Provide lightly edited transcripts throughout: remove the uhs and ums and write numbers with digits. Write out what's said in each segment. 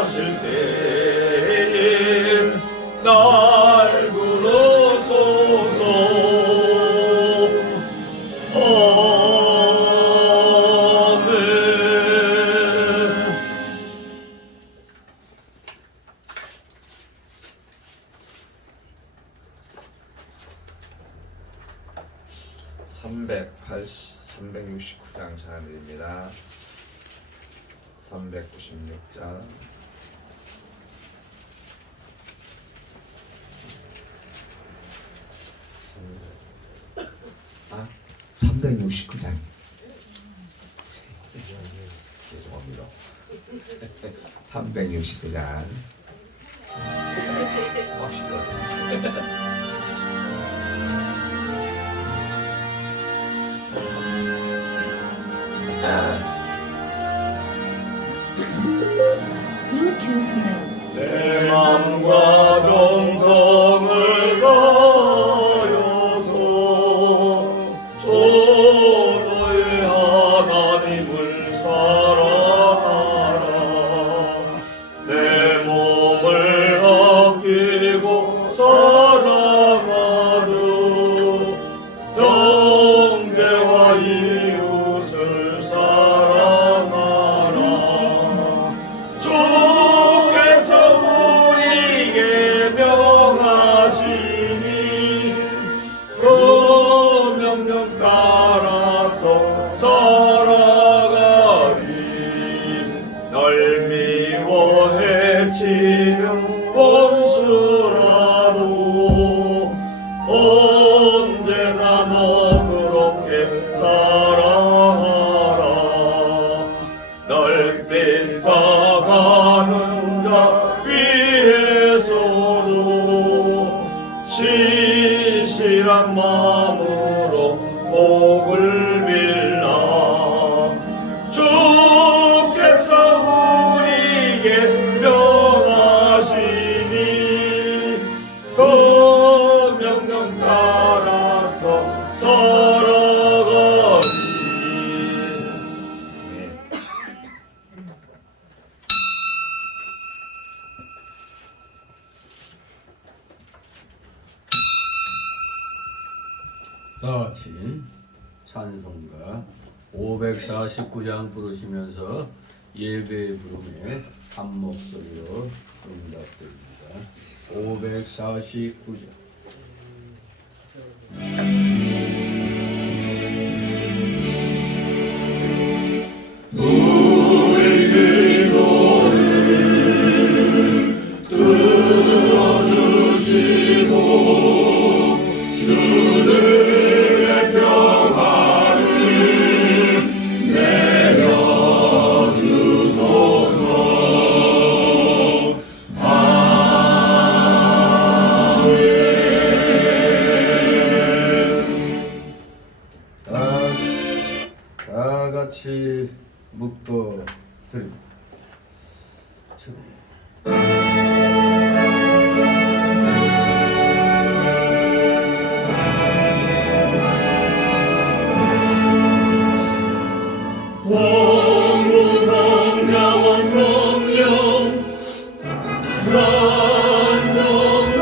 하실 때에 날 부르소서. 아멘. 369장 찬양드립니다. 396장. 아, 369장. 죄송합니다. 369장. 확실하게. Bluetooth mode. 내 맘과 정성을 다하여서 전도의 하나님을 사랑하라. 내 몸을 아끼고 사랑하도 형제와 이웃을 사랑하라. 주께서 우리에게 명하시니 그 명령 따라서 살아가리. 널 미워 해치는 원수라도 언제나 너그럽게 사랑하라. 널 핍박하는 자 위에서도 신실한 마음으로 복을 빌라. 주께서 우리에게 명하시니 그 명령 따라서 살아가리. 다같이 찬송가 549장 부르시면서 예배 부름에 한 목소리로 응답드립니다. 549장. 다 같이 묶어 드립니다. 성부성자와 성령 찬송과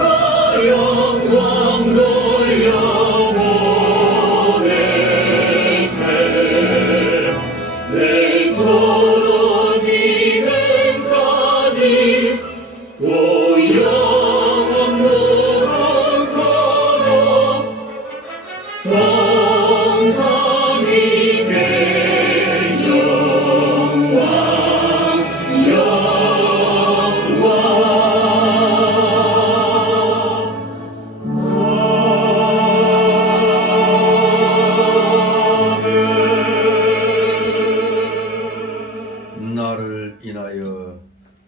영광 돌려보내세. 내 서로 지금까지 영원 무릇하여 성삼위께 영광 나를 인하여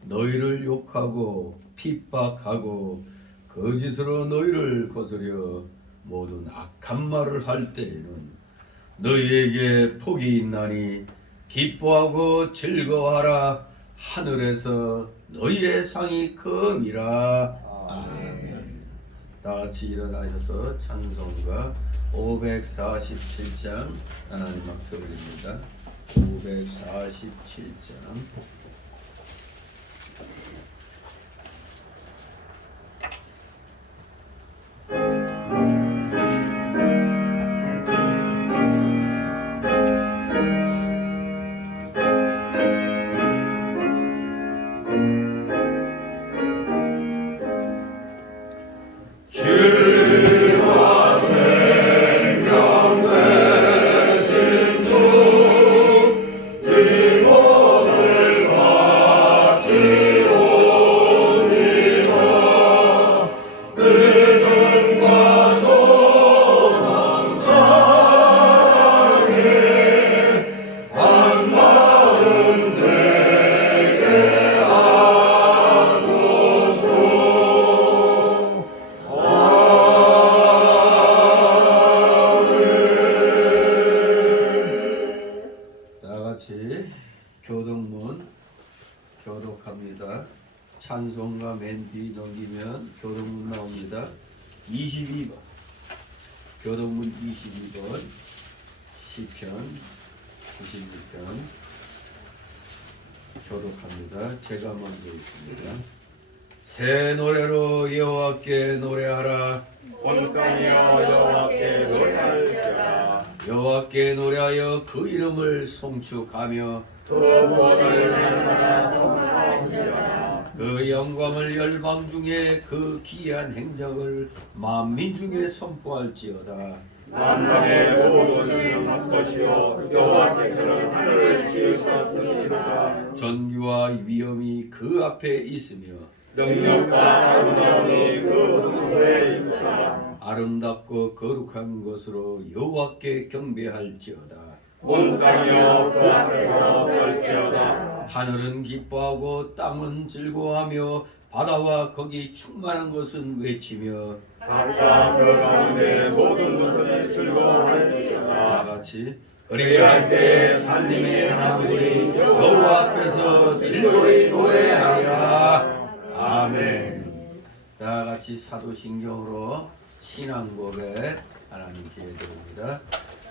너희를 욕하고 핍박하고 거짓으로 너희를 거스려 모든 악한 말을 할 때에는 너희에게 복이 있나니 기뻐하고 즐거워하라. 하늘에서 너희의 상이 큼이라. 아멘. 다 같이 일어나셔서 찬송가 547장 하나님 앞에 올립니다. 547장 교독합니다. 찬송가 맨 뒤 넘기면 교독문 나옵니다. 22번 교독문 22번 시편 96편 교독합니다. 제가 먼저 읽습니다. 새 노래로 여호와께 노래하라. 온 땅이여 여호와께 노래할지어다. 여호와께 노래하여 그 이름을 송축하며 그 무엇을 날마다颂할지어다. 그 영광을 열방 중에 그 기이한 행적을 만민 중에 선포할지어다. 만방의 모든 것은 것이요 여호와께서는 하늘을 지으셨으니라. 존귀와 위엄이 그 앞에 있으며 능력과 아름다움이 그 수술에 있다. 아름답고 거룩한 것으로 여호와께 경배할지어다. 온 땅이여 그 앞에서 떨지어다. 하늘은 기뻐하고 땅은 즐거워하며 바다와 거기 충만한 것은 외치며 각각 그 가운데 모든 것을 즐거워할지어다. 다같이 그리할 때 산림의 나무들이 여호와 앞에서 즐거이 노래하리라. 아멘. 다같이 사도신경으로 신앙 고백 하나님께 드립니다.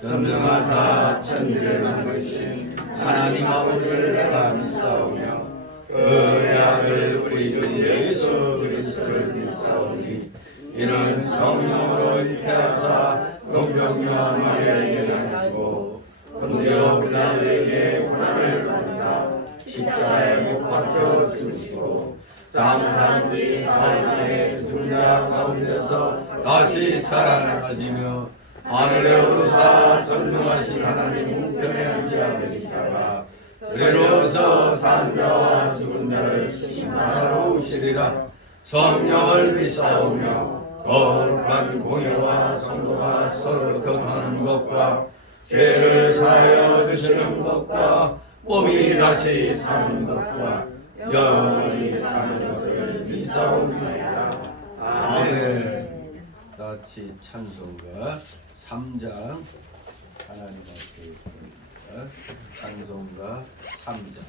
전능하사 천지를 만드신 하나님 아버지를 내가 믿사오며 그의 아들 우리 주 예수 그리스도를 믿사오니 이는 성령으로 잉태하사 동정녀 마리아에게 나시고 본디오 빌라도에게 고난을 받으사 십자가에 못 박혀 죽으시고 장사한 지 사흘 만에 죽은 자 가운데서 다시 살아나시며 하늘에 오르사 전능하신 하나님 우편에 앉아 계시다가 그리로서 산 자와 죽은 자를 심판하러 오시리라. 성령을 믿사오며 거룩한 공예와 성도가 서로 교통하는 것과 죄를 사하여 주시는 것과 몸이 다시 사는 것과 영원히 사는 것을 믿사옵나이다. 아멘. 같이 찬송가 3장 하나님 앞에 드립니다. 찬송가 3장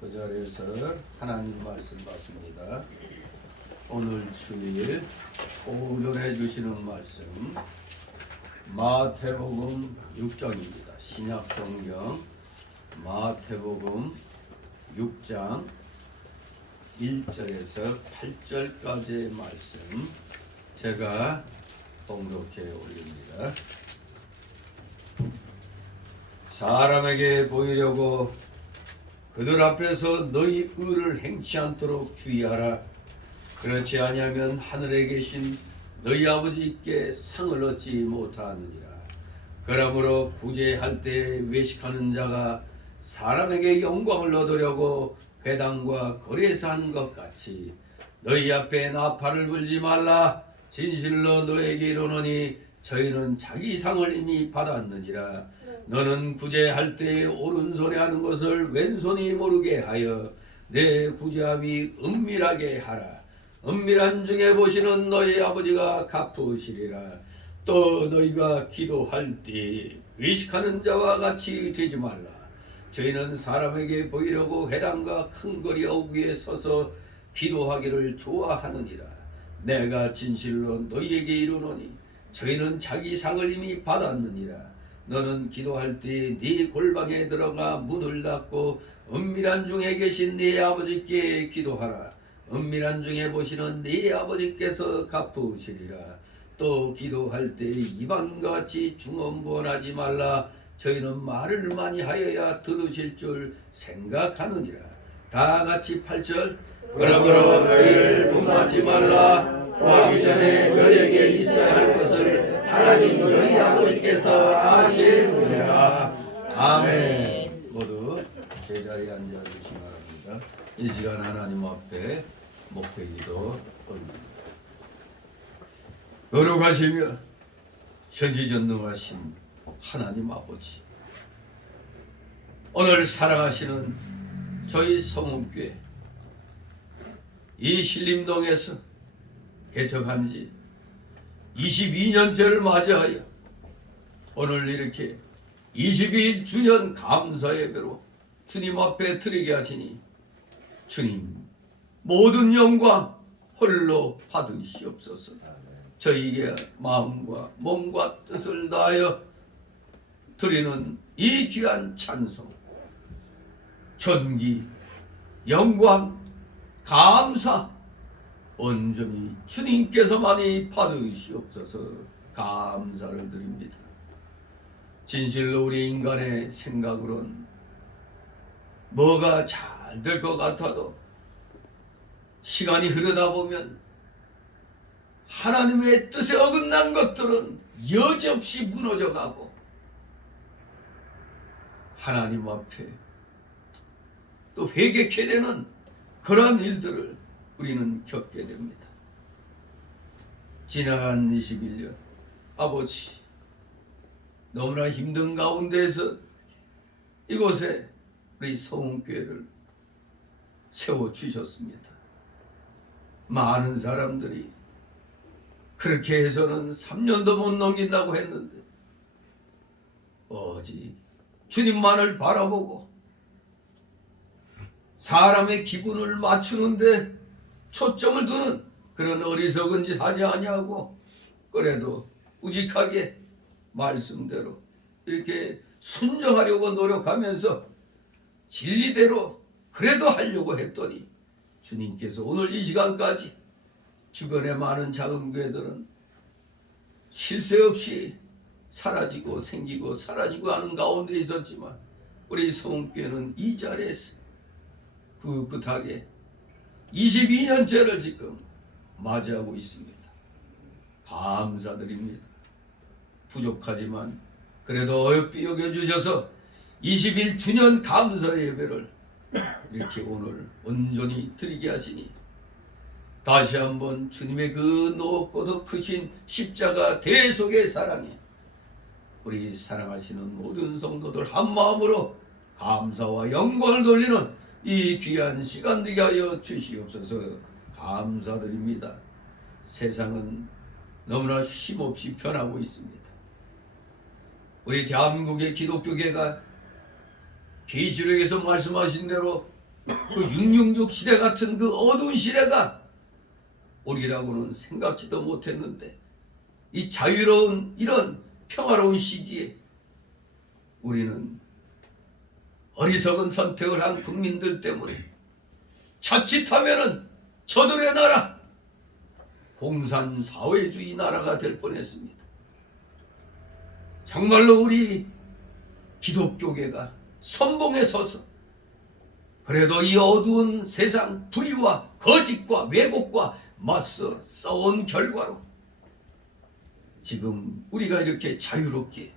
그 자리에서 하나님 말씀 받습니다. 오늘 주일 오전해 주시는 말씀 마태복음 6장입니다. 신약성경 마태복음 6장 1절에서 8절까지의 말씀 제가 봉독해 올립니다. 사람에게 보이려고 그들 앞에서 너희 의를 행치 않도록 주의하라. 그렇지 아니하면 하늘에 계신 너희 아버지께 상을 얻지 못하느니라. 그러므로 구제할 때 외식하는 자가 사람에게 영광을 얻으려고 회당과 거리에서 하는 것 같이 너희 앞에 나팔을 불지 말라. 진실로 너에게 이르노니 저희는 자기 상을 이미 받았느니라. 너는 구제할 때 오른손에 하는 것을 왼손이 모르게 하여 내 구제함이 은밀하게 하라. 은밀한 중에 보시는 너희 아버지가 갚으시리라. 또 너희가 기도할 때 외식하는 자와 같이 되지 말라. 저희는 사람에게 보이려고 회당과 큰 거리 어귀에 서서 기도하기를 좋아하느니라. 내가 진실로 너희에게 이르노니 저희는 자기 상을 이미 받았느니라. 너는 기도할 때 네 골방에 들어가 문을 닫고 은밀한 중에 계신 네 아버지께 기도하라. 은밀한 중에 보시는 네 아버지께서 갚으시리라. 또 기도할 때 이방인같이 중언부언하지 말라. 저희는 말을 많이 하여야 들으실 줄 생각하느니라. 다 같이 8절. 그러므로 저희를 분하지 말라. 구하기 전에 너에게 있어야 할 것을 하나님 너희 아버지께서 아시느니라. 아멘. 모두 제자리에 앉아주시기 바랍니다. 이 시간 하나님 앞에 목회기도 올립니다. 거룩하시며 전지전능하신 하나님 아버지, 오늘 사랑하시는 저희 성운교회 이 신림동에서 개척한 지 22년째를 맞이하여 오늘 이렇게 22일 주년 감사 예배로 주님 앞에 드리게 하시니 주님 모든 영광 홀로 받으시옵소서. 저희에게 마음과 몸과 뜻을 다하여 드리는 이 귀한 찬송, 존귀, 영광, 감사 온전히 주님께서만이 받으시옵소서. 감사를 드립니다. 진실로 우리 인간의 생각으론 뭐가 잘 될 것 같아도 시간이 흐르다 보면 하나님의 뜻에 어긋난 것들은 여지없이 무너져가고 하나님 앞에 또 회개케 되는 그러한 일들을 우리는 겪게 됩니다. 지나간 21년 아버지, 너무나 힘든 가운데에서 이곳에 우리 성운교회를 세워주셨습니다. 많은 사람들이 그렇게 해서는 3년도 못 넘긴다고 했는데 오직 주님만을 바라보고 사람의 기분을 맞추는데 초점을 두는 그런 어리석은 짓 하지 아니하고 그래도 우직하게 말씀대로 이렇게 순종하려고 노력하면서 진리대로 그래도 하려고 했더니 주님께서 오늘 이 시간까지 주변의 많은 작은 교회들은 쉴 새 없이 사라지고 생기고 사라지고 하는 가운데 있었지만 우리 성교회는 이 자리에서 꿋꿋하게 22년째를 지금 맞이하고 있습니다. 감사드립니다. 부족하지만 그래도 어여삐 여겨주셔서 21주년 감사 예배를 이렇게 오늘 온전히 드리게 하시니 다시 한번 주님의 그 높고도 크신 십자가 대속의 사랑에 우리 사랑하시는 모든 성도들 한마음으로 감사와 영광을 돌리는 이 귀한 시간 되게 하여 주시옵소서. 감사드립니다. 세상은 너무나 쉼없이 변하고 있습니다. 우리 대한민국의 기독교계가 계시록에서 말씀하신 대로 그 666 시대 같은 그 어두운 시대가 오리라고는 생각지도 못했는데 이 자유로운 이런 평화로운 시기에 우리는 어리석은 선택을 한 국민들 때문에 자칫하면은 저들의 나라 공산사회주의 나라가 될 뻔했습니다. 정말로 우리 기독교계가 선봉에 서서 그래도 이 어두운 세상 불의와 거짓과 왜곡과 맞서 싸운 결과로 지금 우리가 이렇게 자유롭게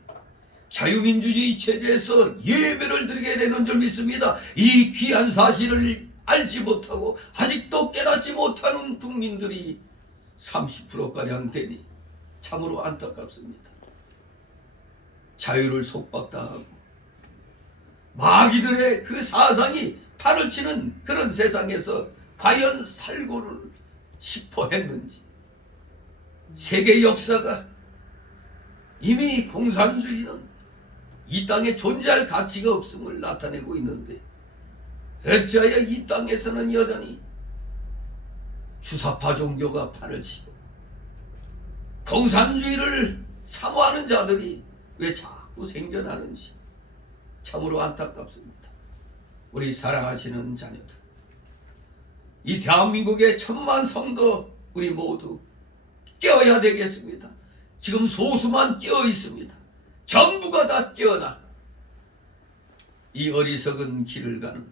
자유민주주의 체제에서 예배를 드리게 되는 줄 믿습니다. 이 귀한 사실을 알지 못하고 아직도 깨닫지 못하는 국민들이 30%가량 되니 참으로 안타깝습니다. 자유를 속박당하고 마귀들의 그 사상이 판을 치는 그런 세상에서 과연 살고를 싶어 했는지 세계 역사가 이미 공산주의는 이 땅에 존재할 가치가 없음을 나타내고 있는데 어찌하여 이 땅에서는 여전히 주사파 종교가 판을 치고 공산주의를 사모하는 자들이 왜 자꾸 생겨나는지 참으로 안타깝습니다. 우리 사랑하시는 자녀들, 이 대한민국의 천만 성도 우리 모두 깨어야 되겠습니다. 지금 소수만 깨어 있습니다. 전부가 다 깨어나 이 어리석은 길을 가는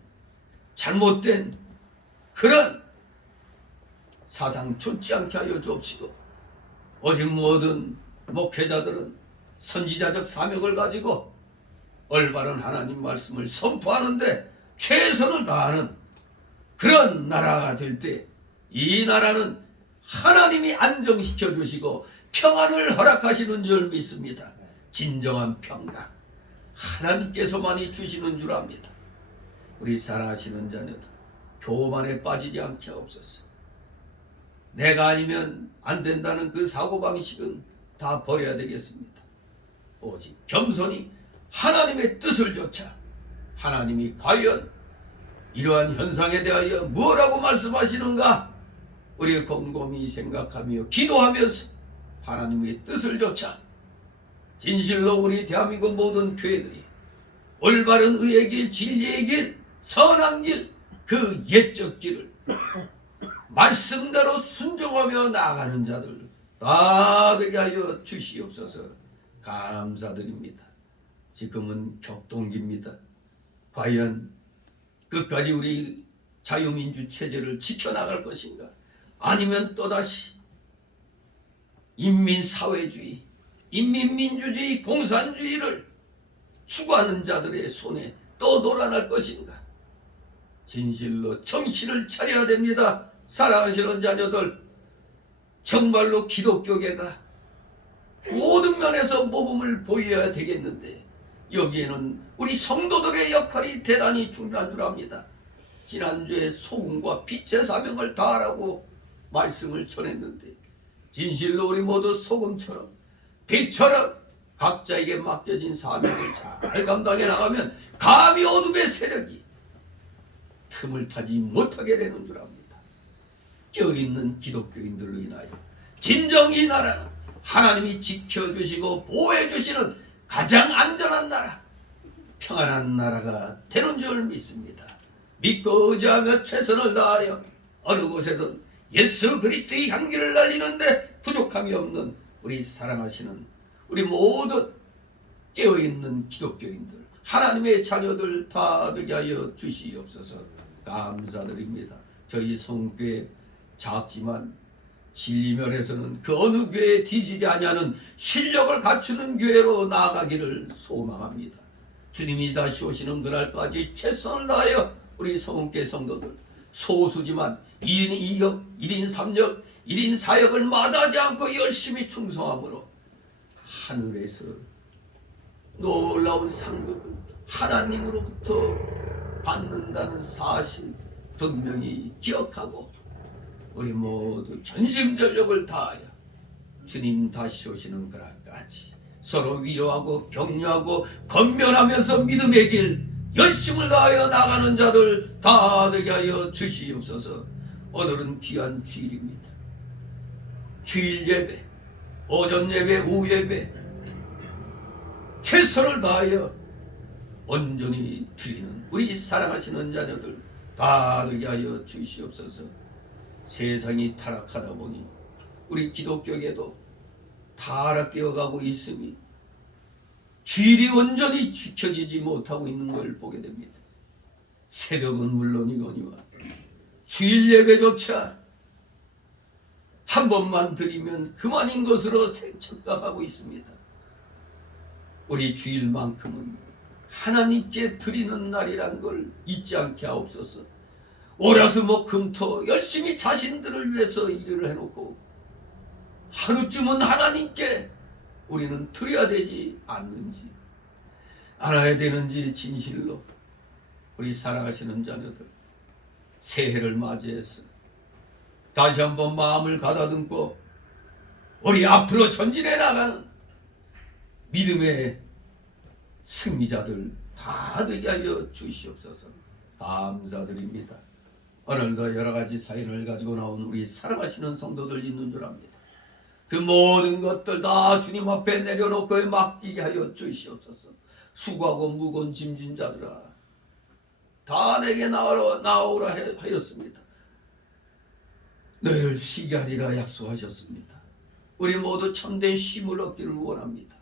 잘못된 그런 사상 좋지 않게 하여 주옵시고, 오직 모든 목회자들은 선지자적 사명을 가지고 올바른 하나님 말씀을 선포하는데 최선을 다하는 그런 나라가 될 때 이 나라는 하나님이 안정시켜 주시고 평안을 허락하시는 줄 믿습니다. 진정한 평강 하나님께서만이 주시는 줄 압니다. 우리 사랑하시는 자녀들, 교만에 빠지지 않게 하옵소서. 내가 아니면 안 된다는 그 사고방식은 다 버려야 되겠습니다. 오직 겸손히 하나님의 뜻을 좇아 하나님이 과연 이러한 현상에 대하여 뭐라고 말씀하시는가 우리 곰곰이 생각하며 기도하면서 하나님의 뜻을 좇아 진실로 우리 대한민국 모든 교회들이 올바른 의의 길, 진리의 길, 선한 길, 그 옛적 길을 말씀대로 순종하며 나아가는 자들 다 되게 하여 주시옵소서. 감사드립니다. 지금은 격동기입니다. 과연 끝까지 우리 자유민주 체제를 지켜나갈 것인가, 아니면 또다시 인민사회주의, 인민민주주의, 공산주의를 추구하는 자들의 손에 또 놀아날 것인가. 진실로 정신을 차려야 됩니다. 사랑하시는 자녀들, 정말로 기독교계가 모든 면에서 모범을 보여야 되겠는데 여기에는 우리 성도들의 역할이 대단히 중요한 줄 압니다. 지난주에 소금과 빛의 사명을 다하라고 말씀을 전했는데 진실로 우리 모두 소금처럼 빛처럼 각자에게 맡겨진 사명을 잘 감당해 나가면 감히 어둠의 세력이 틈을 타지 못하게 되는 줄 압니다. 껴있는 기독교인들로 인하여 진정 이 나라는 하나님이 지켜주시고 보호해주시는 가장 안전한 나라, 평안한 나라가 되는 줄 믿습니다. 믿고 의지하며 최선을 다하여 어느 곳에든 예수 그리스도의 향기를 날리는데 부족함이 없는 우리 사랑하시는 우리 모든 깨어있는 기독교인들, 하나님의 자녀들 다 되게 하여 주시옵소서. 감사드립니다. 저희 성교회 작지만 진리면에서는 그 어느 교회에 뒤지지 아니하는 실력을 갖추는 교회로 나아가기를 소망합니다. 주님이 다시 오시는 그날까지 최선을 다하여 우리 성교회 성도들 소수지만 1인 2역, 1인 3역, 1인 4역을 마다하지 않고 열심히 충성함으로 하늘에서 놀라운 상급을 하나님으로부터 받는다는 사실 분명히 기억하고 우리 모두 전심전력을 다하여 주님 다시 오시는 그날까지 서로 위로하고 격려하고 건면하면서 믿음의 길 열심을 다하여 나가는 자들 다 되게 하여 주시옵소서. 오늘은 귀한 주일입니다. 주일 예배, 오전 예배, 오후 예배 최선을 다하여 온전히 드리는 우리 사랑하시는 자녀들 다 되게 하여 주시옵소서. 세상이 타락하다 보니 우리 기독교계도 타락되어 가고 있으니 주일이 온전히 지켜지지 못하고 있는 걸 보게 됩니다. 새벽은 물론이거니와 주일 예배조차 한 번만 드리면 그만인 것으로 착각하고 있습니다. 우리 주일만큼은 하나님께 드리는 날이란 걸 잊지 않게 하옵소서. 월화수목금토 열심히 자신들을 위해서 일을 해놓고 하루쯤은 하나님께 우리는 드려야 되지 않는지, 알아야 되는지 진실로 우리 사랑하시는 자녀들 새해를 맞이해서 다시 한번 마음을 가다듬고 우리 앞으로 전진해 나가는 믿음의 승리자들 다 되게 하여 주시옵소서. 감사드립니다. 오늘도 여러 가지 사연을 가지고 나온 우리 사랑하시는 성도들 있는 줄 압니다. 그 모든 것들 다 주님 앞에 내려놓고 맡기게 하여 주시옵소서. 수고하고 무거운 짐진 자들아 다 내게 나오라 하였습니다. 너희를 쉬게 하리라 약속하셨습니다. 우리 모두 참된 쉼을 얻기를 원합니다.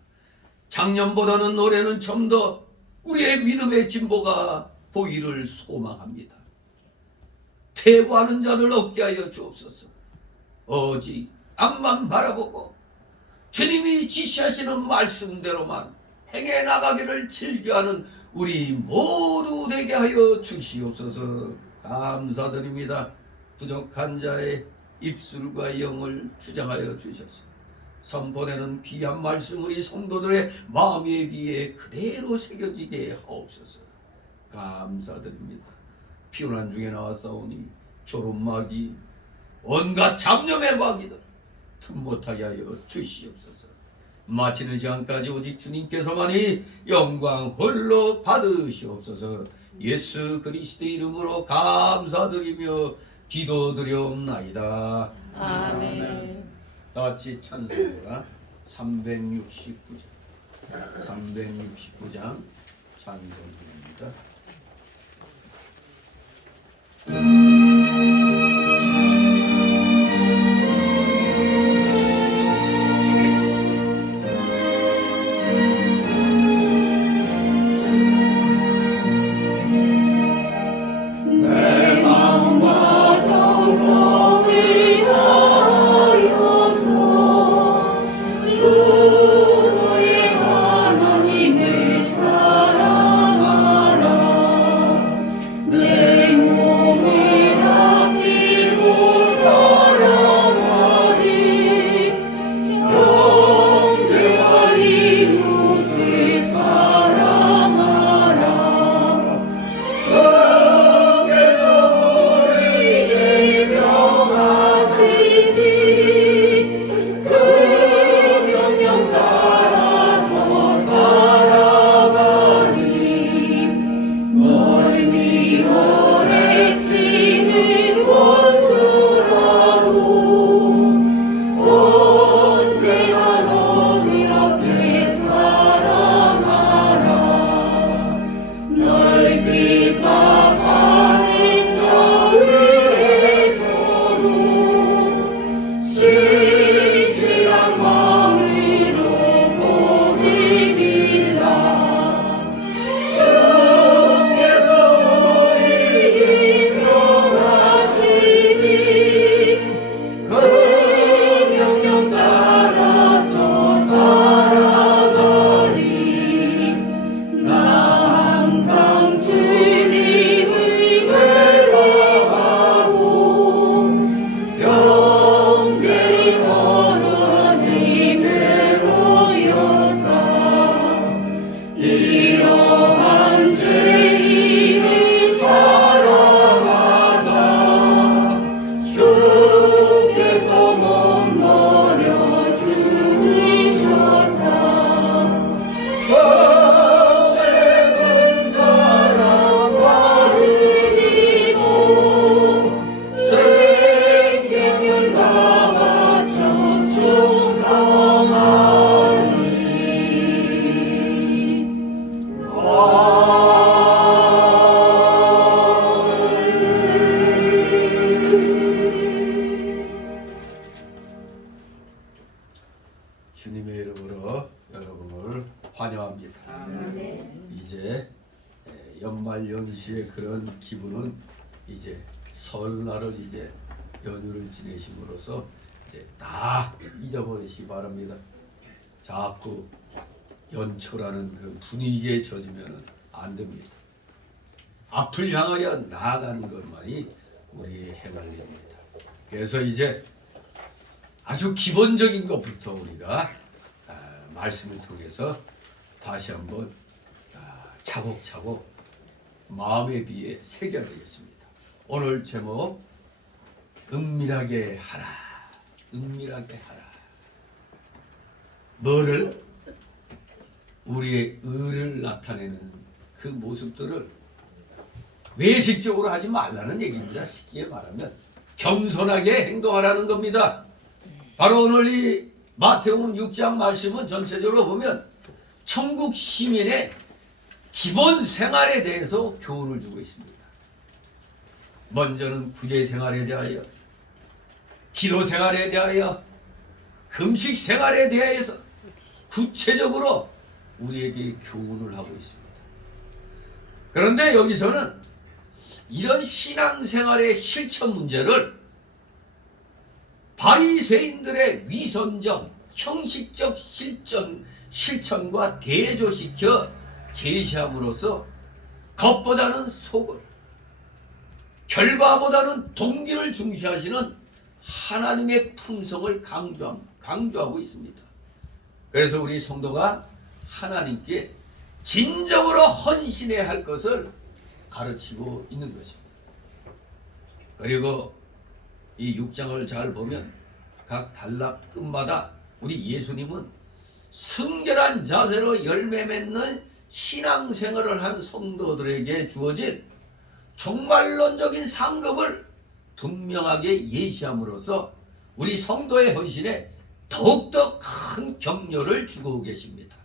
작년보다는 올해는 좀 더 우리의 믿음의 진보가 보이를 소망합니다. 퇴보하는 자들 없게 하여 주옵소서. 오직 앞만 바라보고 주님이 지시하시는 말씀대로만 행해 나가기를 즐겨하는 우리 모두 되게 하여 주시옵소서. 감사드립니다. 부족한 자의 입술과 영을 주장하여 주셔서 선포되는 귀한 말씀 우리 성도들의 마음에 비해 그대로 새겨지게 하옵소서. 감사드립니다. 피곤한 중에 나왔사오니 졸음마귀 온갖 잡념의 마귀들 틈 못하게 하여 주시옵소서. 마치는 시간까지 오직 주님께서만이 영광 홀로 받으시옵소서. 예수 그리스도의 이름으로 감사드리며 기도드려옵나이다. 아멘. 다같이 찬송가 369장 찬송입니다. 주님의 이름으로 여러분을 환영합니다. 이제 연말 연시의 그런 기분은 이제 설날을 이제 연휴를 지내심으로써 이제 다 잊어버리시기 바랍니다. 자꾸 연초라는 그 분위기에 젖으면 안 됩니다. 앞을 향하여 나아가는 것만이 우리의 행할입니다. 그래서 이제 아주 기본적인 것부터 우리가 말씀을 통해서 다시 한번 차곡차곡 마음에 비해 새겨드리겠습니다. 오늘 제목 은밀하게 하라. 은밀하게 하라. 뭐를? 우리의 의를 나타내는 그 모습들을 외식적으로 하지 말라는 얘기입니다. 쉽게 말하면 겸손하게 행동하라는 겁니다. 바로 오늘 이 마태복음 6장 말씀은 전체적으로 보면 천국 시민의 기본 생활에 대해서 교훈을 주고 있습니다. 먼저는 구제 생활에 대하여, 기도 생활에 대하여, 금식 생활에 대해서 구체적으로 우리에게 교훈을 하고 있습니다. 그런데 여기서는 이런 신앙생활의 실천 문제를 바리새인들의 위선적 형식적 실천과 대조시켜 제시함으로써 겉보다는 속을, 결과보다는 동기를 중시하시는 하나님의 품성을 강조하고 있습니다. 그래서 우리 성도가 하나님께 진정으로 헌신해야 할 것을 가르치고 있는 것입니다. 그리고 이 6장을 잘 보면 각 단락 끝마다 우리 예수님은 순결한 자세로 열매 맺는 신앙생활을 한 성도들에게 주어질 종말론적인 상급을 분명하게 예시함으로써 우리 성도의 헌신에 더욱더 큰 격려를 주고 계십니다.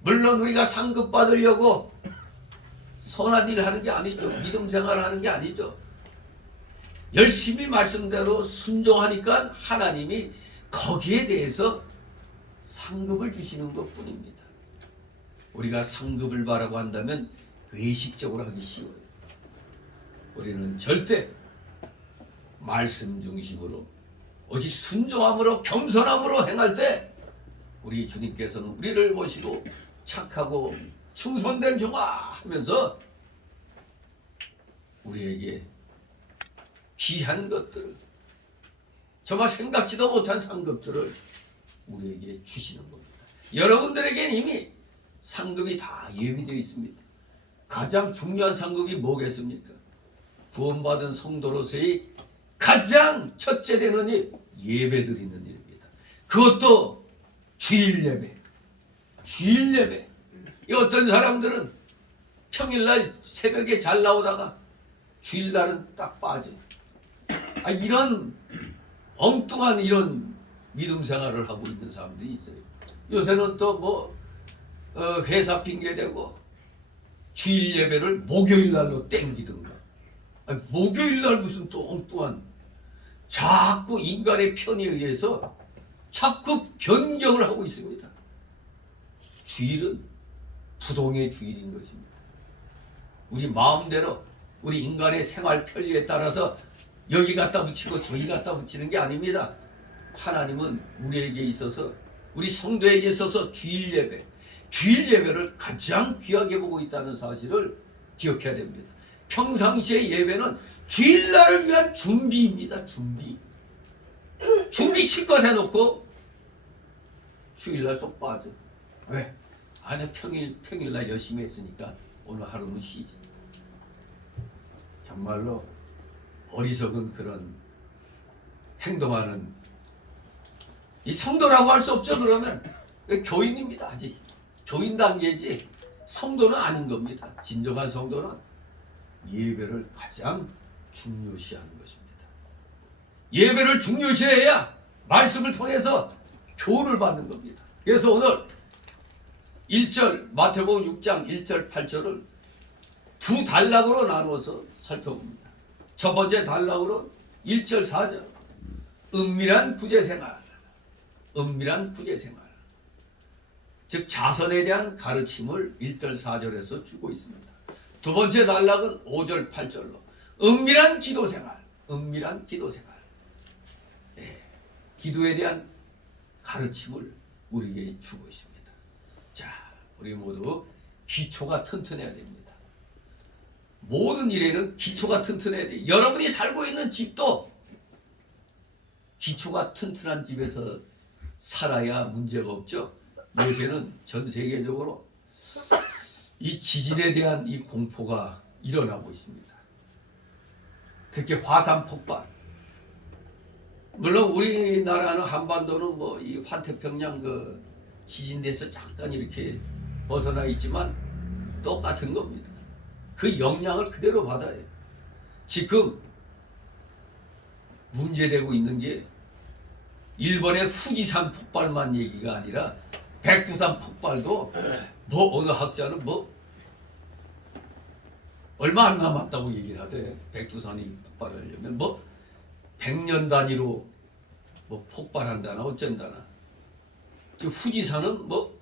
물론 우리가 상급 받으려고 선한 일을 하는 게 아니죠. 믿음 생활을 하는 게 아니죠. 열심히 말씀대로 순종하니까 하나님이 거기에 대해서 상급을 주시는 것뿐입니다. 우리가 상급을 바라고 한다면 외식적으로 하기 쉬워요. 우리는 절대 말씀 중심으로 오직 순종함으로 겸손함으로 행할 때 우리 주님께서는 우리를 보시고 착하고 충성된 종아 하면서 우리에게 귀한 것들을, 정말 생각지도 못한 상급들을 우리에게 주시는 겁니다. 여러분들에게는 이미 상급이 다 예비되어 있습니다. 가장 중요한 상급이 뭐겠습니까? 구원받은 성도로서의 가장 첫째 되는 일, 예배 드리는 일입니다. 그것도 주일 예배. 주일 예배. 이 어떤 사람들은 평일날 새벽에 잘 나오다가 주일날은 딱 빠져요. 이런 엉뚱한 이런 믿음 생활을 하고 있는 사람들이 있어요. 요새는 또 회사 핑계대고 주일 예배를 목요일날로 땡기든가. 목요일날 무슨 또 엉뚱한 자꾸 인간의 편에 의해서 자꾸 변경을 하고 있습니다. 주일은 부동의 주일인 것입니다. 우리 마음대로 우리 인간의 생활 편리에 따라서 여기 갖다 붙이고 저기 갖다 붙이는 게 아닙니다. 하나님은 우리에게 있어서, 우리 성도에게 있어서 주일 예배를 가장 귀하게 보고 있다는 사실을 기억해야 됩니다. 평상시의 예배는 주일날을 위한 준비입니다. 준비 실컷 해놓고 주일날 쏙 빠져. 왜? 아니 평일날 열심히 했으니까 오늘 하루는 쉬지. 정말로 어리석은 그런 행동하는 이 성도라고 할 수 없죠. 그러면 교인입니다. 아직 교인 단계지 성도는 아닌 겁니다. 진정한 성도는 예배를 가장 중요시하는 것입니다. 예배를 중요시해야 말씀을 통해서 교훈을 받는 겁니다. 그래서 오늘 1절 마태복음 6장 1절 8절을 두 단락으로 나누어서 살펴봅니다. 첫 번째 단락으로 1절 4절 은밀한 구제생활, 즉 자선에 대한 가르침을 1절 4절에서 주고 있습니다. 두 번째 단락은 5절 8절로 은밀한 기도생활, 기도에 대한 가르침을 우리에게 주고 있습니다. 자, 우리 모두 기초가 튼튼해야 됩니다. 모든 일에는 기초가 튼튼해야 돼요. 여러분이 살고 있는 집도 기초가 튼튼한 집에서 살아야 문제가 없죠. 요새는 전 세계적으로 이 지진에 대한 이 공포가 일어나고 있습니다. 특히 화산 폭발. 물론 우리나라는 한반도는 이 환태평양 그 지진대에서 잠깐 이렇게 벗어나 있지만 똑같은 겁니다. 그 영향을 그대로 받아요. 지금 문제되고 있는 게 일본의 후지산 폭발만 얘기가 아니라 백두산 폭발도 어느 학자는 얼마 안 남았다고 얘기를 하대. 백두산이 폭발하려면 100년 단위로 폭발한다나 어쩐다나. 지금 후지산은 뭐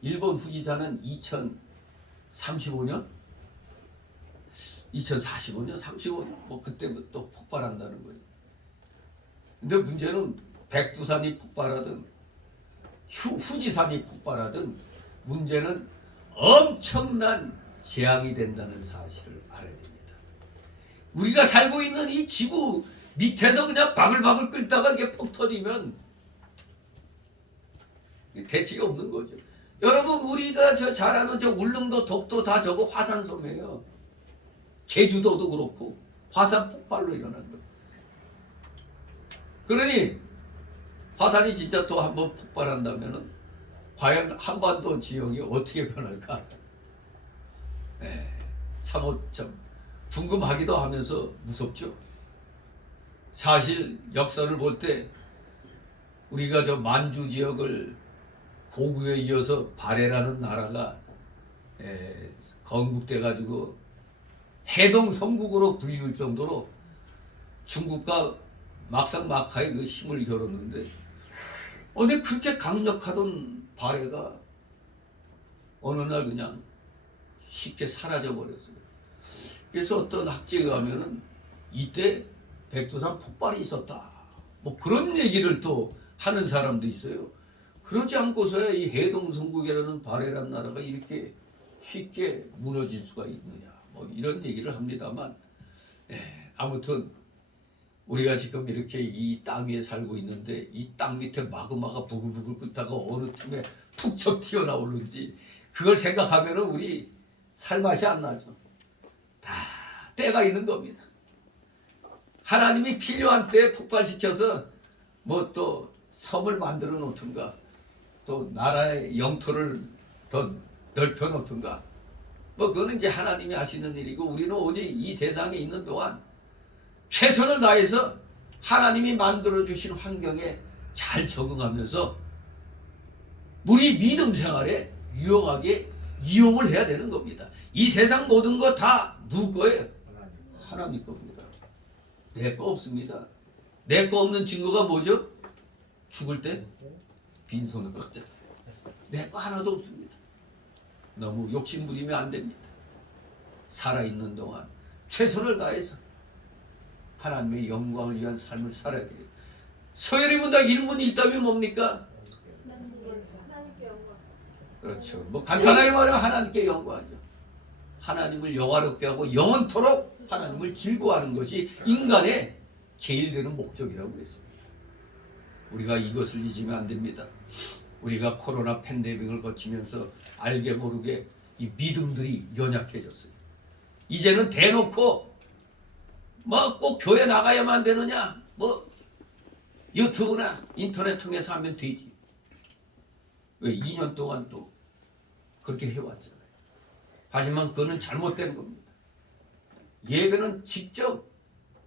일본 후지산은 2035년, 2045년, 35년 뭐 그때부터 폭발한다는 거예요. 근데 문제는 백두산이 폭발하든 후지산이 폭발하든 문제는 엄청난 재앙이 된다는 사실을 알아야 됩니다. 우리가 살고 있는 이 지구 밑에서 그냥 바글바글 끓다가 이게 폭 터지면 대책이 없는 거죠. 여러분 우리가 잘 아는 울릉도, 독도 다 저거 화산섬이에요. 제주도도 그렇고 화산 폭발로 일어난 거예요. 그러니 화산이 진짜 또 한번 폭발한다면은 과연 한반도 지역이 어떻게 변할까? 사뭇 좀 궁금하기도 하면서 무섭죠. 사실 역사를 볼 때 우리가 저 만주 지역을 고구에 이어서 발해라는 나라가 건국돼 가지고 해동 성국으로 불릴 정도로 중국과 막상막하의 그 힘을 겨뤘는데 근데 그렇게 강력하던 발해가 어느 날 그냥 쉽게 사라져 버렸어요. 그래서 어떤 학자에 의하면은 이때 백두산 폭발이 있었다. 뭐 그런 얘기를 또 하는 사람도 있어요. 그러지 않고서야 이 해동성국이라는 발해란 나라가 이렇게 쉽게 무너질 수가 있느냐. 뭐 이런 얘기를 합니다만, 아무튼 우리가 지금 이렇게 이 땅 위에 살고 있는데 이 땅 밑에 마그마가 부글부글 끓다가 어느 틈에 푹쩍 튀어나오는지 그걸 생각하면은 우리 살맛이 안 나죠. 다 때가 있는 겁니다. 하나님이 필요한 때에 폭발시켜서 뭐 또 섬을 만들어 놓든가 또 나라의 영토를 더 넓혀 놓든가 뭐 그거는 이제 하나님이 하시는 일이고 우리는 오직 이 세상에 있는 동안 최선을 다해서 하나님이 만들어 주신 환경에 잘 적응하면서 우리 믿음 생활에 유용하게 이용을 해야 되는 겁니다. 이 세상 모든 거 다 누구 거예요? 하나님 겁니다. 내 거 없습니다. 내 거 없는 증거가 뭐죠? 죽을 때 빈손으로 갔잖아요. 내 거 하나도 없습니다. 너무 욕심부리면 안 됩니다. 살아있는 동안 최선을 다해서 하나님의 영광을 위한 삶을 살아야 돼요. 서열이 문답 일문일답이 뭡니까? 하나님께 영광. 그렇죠. 뭐 간단하게 말하면 하나님께 영광이죠. 하나님을 영화롭게 하고 영원토록 하나님을 즐거워하는 것이 인간의 제일 되는 목적이라고 그랬습니다. 우리가 이것을 잊으면 안 됩니다. 우리가 코로나 팬데믹을 거치면서 알게 모르게 이 믿음들이 연약해졌어요. 이제는 대놓고 뭐 꼭 교회 나가야만 되느냐, 뭐 유튜브나 인터넷 통해서 하면 되지. 왜 2년 동안 또 그렇게 해왔잖아요. 하지만 그거는 잘못된 겁니다. 예배는 직접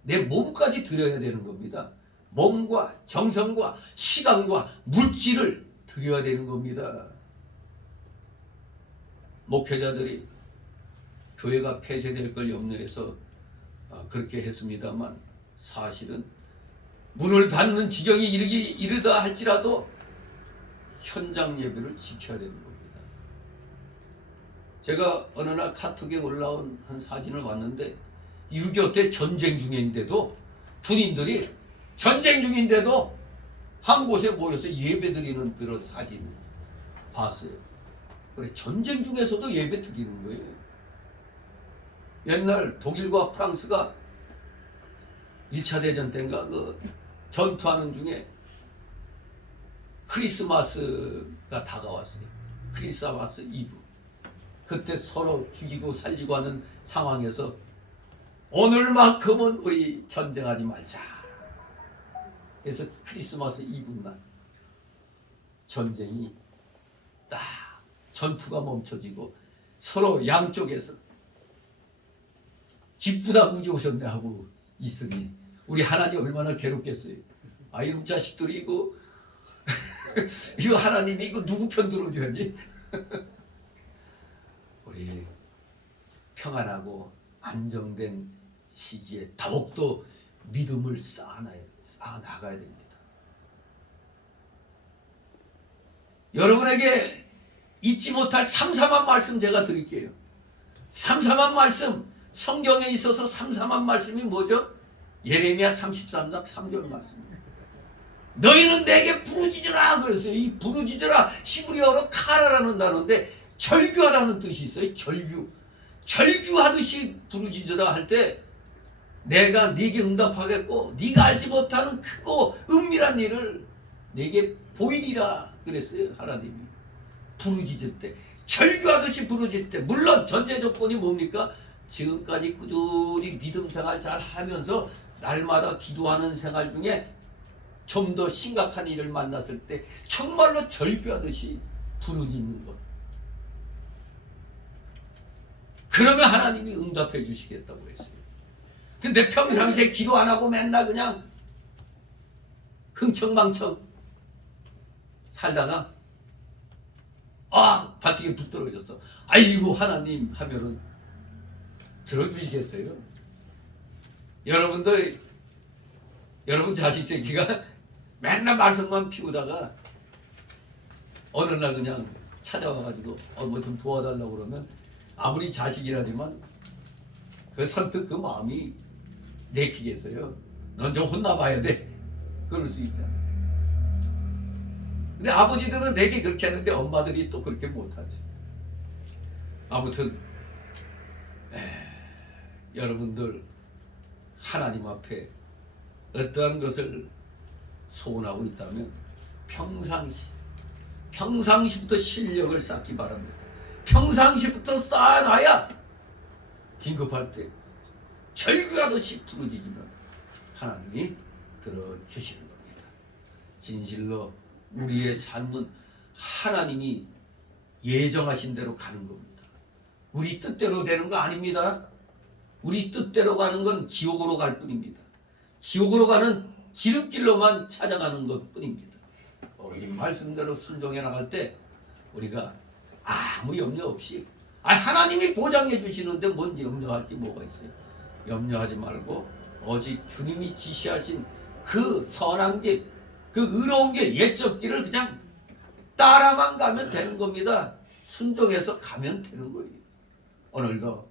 내 몸까지 드려야 되는 겁니다. 몸과 정성과 시간과 물질을 드려야 되는 겁니다. 목회자들이 교회가 폐쇄될 걸 염려해서 그렇게 했습니다만 사실은 문을 닫는 지경이 이르다 할지라도 현장 예배를 지켜야 되는 겁니다. 제가 어느 날 카톡에 올라온 한 사진을 봤는데 6.25 때 전쟁 중인데도 군인들이 전쟁 중인데도 한 곳에 모여서 예배 드리는 그런 사진을 봤어요. 그래 전쟁 중에서도 예배 드리는 거예요. 옛날 독일과 프랑스가 1차 대전 때인가 그 전투하는 중에 크리스마스가 다가왔어요. 크리스마스 이브. 그때 서로 죽이고 살리고 하는 상황에서 오늘만큼은 우리 전쟁하지 말자. 그래서 크리스마스 이브날 전쟁이 딱 전투가 멈춰지고 서로 양쪽에서 기쁘다 우지 오셨네 하고 있으니 우리 하나님 얼마나 괴롭겠어요. 아 이놈 자식들이 이거 이거 하나님이 이거 누구 편 들어줘야지. 우리 평안하고 안정된 시기에 더욱더 믿음을 쌓아나가야 됩니다. 여러분에게 잊지 못할 삼삼한 말씀 제가 드릴게요. 삼삼한 말씀, 성경에 있어서 삼삼한 말씀이 뭐죠? 예레미야 33장 3절 말씀입니다. 너희는 내게 부르짖으라 그랬어요. 이 부르짖으라 히브리어로 카라라는 단어인데 절규하라는 뜻이 있어요. 절규하듯이 부르짖으라 할 때 내가 네게 응답하겠고 네가 알지 못하는 크고 은밀한 일을 네게 보이리라 그랬어요. 하나님이 부르짖을 때, 절규하듯이 부르짖을 때, 물론 전제 조건이 뭡니까? 지금까지 꾸준히 믿음 생활 잘 하면서 날마다 기도하는 생활 중에 좀 더 심각한 일을 만났을 때 정말로 절규하듯이 부르짖는 것. 그러면 하나님이 응답해 주시겠다고 했어요. 근데 평상시에 기도 안 하고 맨날 그냥 흥청망청 살다가 발등에 불 떨어졌어. 아이고 하나님 하면은 들어주시겠어요? 여러분 자식 새끼가 맨날 말씀만 피우다가 어느 날 그냥 찾아와가지고 뭐 좀 도와달라고 그러면 아무리 자식이라지만 그 선뜻 그 마음이 내키겠어요. 넌 좀 혼나봐야 돼. 그럴 수 있잖아. 근데 아버지들은 내게 그렇게 하는데 엄마들이 또 그렇게 못하지. 아무튼 여러분들 하나님 앞에 어떠한 것을 소원하고 있다면 평상시부터 실력을 쌓기 바랍니다. 평상시부터 쌓아놔야 긴급할 때 절규하듯이 부르짖으면 하나님이 들어주시는 겁니다. 진실로 우리의 삶은 하나님이 예정하신 대로 가는 겁니다. 우리 뜻대로 되는 거 아닙니다. 우리 뜻대로 가는 건 지옥으로 갈 뿐입니다. 지옥으로 가는 지름길로만 찾아가는 것 뿐입니다. 오직 말씀대로 순종해 나갈 때 우리가 아무 염려 없이 하나님이 보장해 주시는데 뭔 염려할 게 뭐가 있어요? 염려하지 말고 오직 주님이 지시하신 그 선한 길, 그 의로운 길, 옛적 길을 그냥 따라만 가면 되는 겁니다. 순종해서 가면 되는 거예요. 오늘도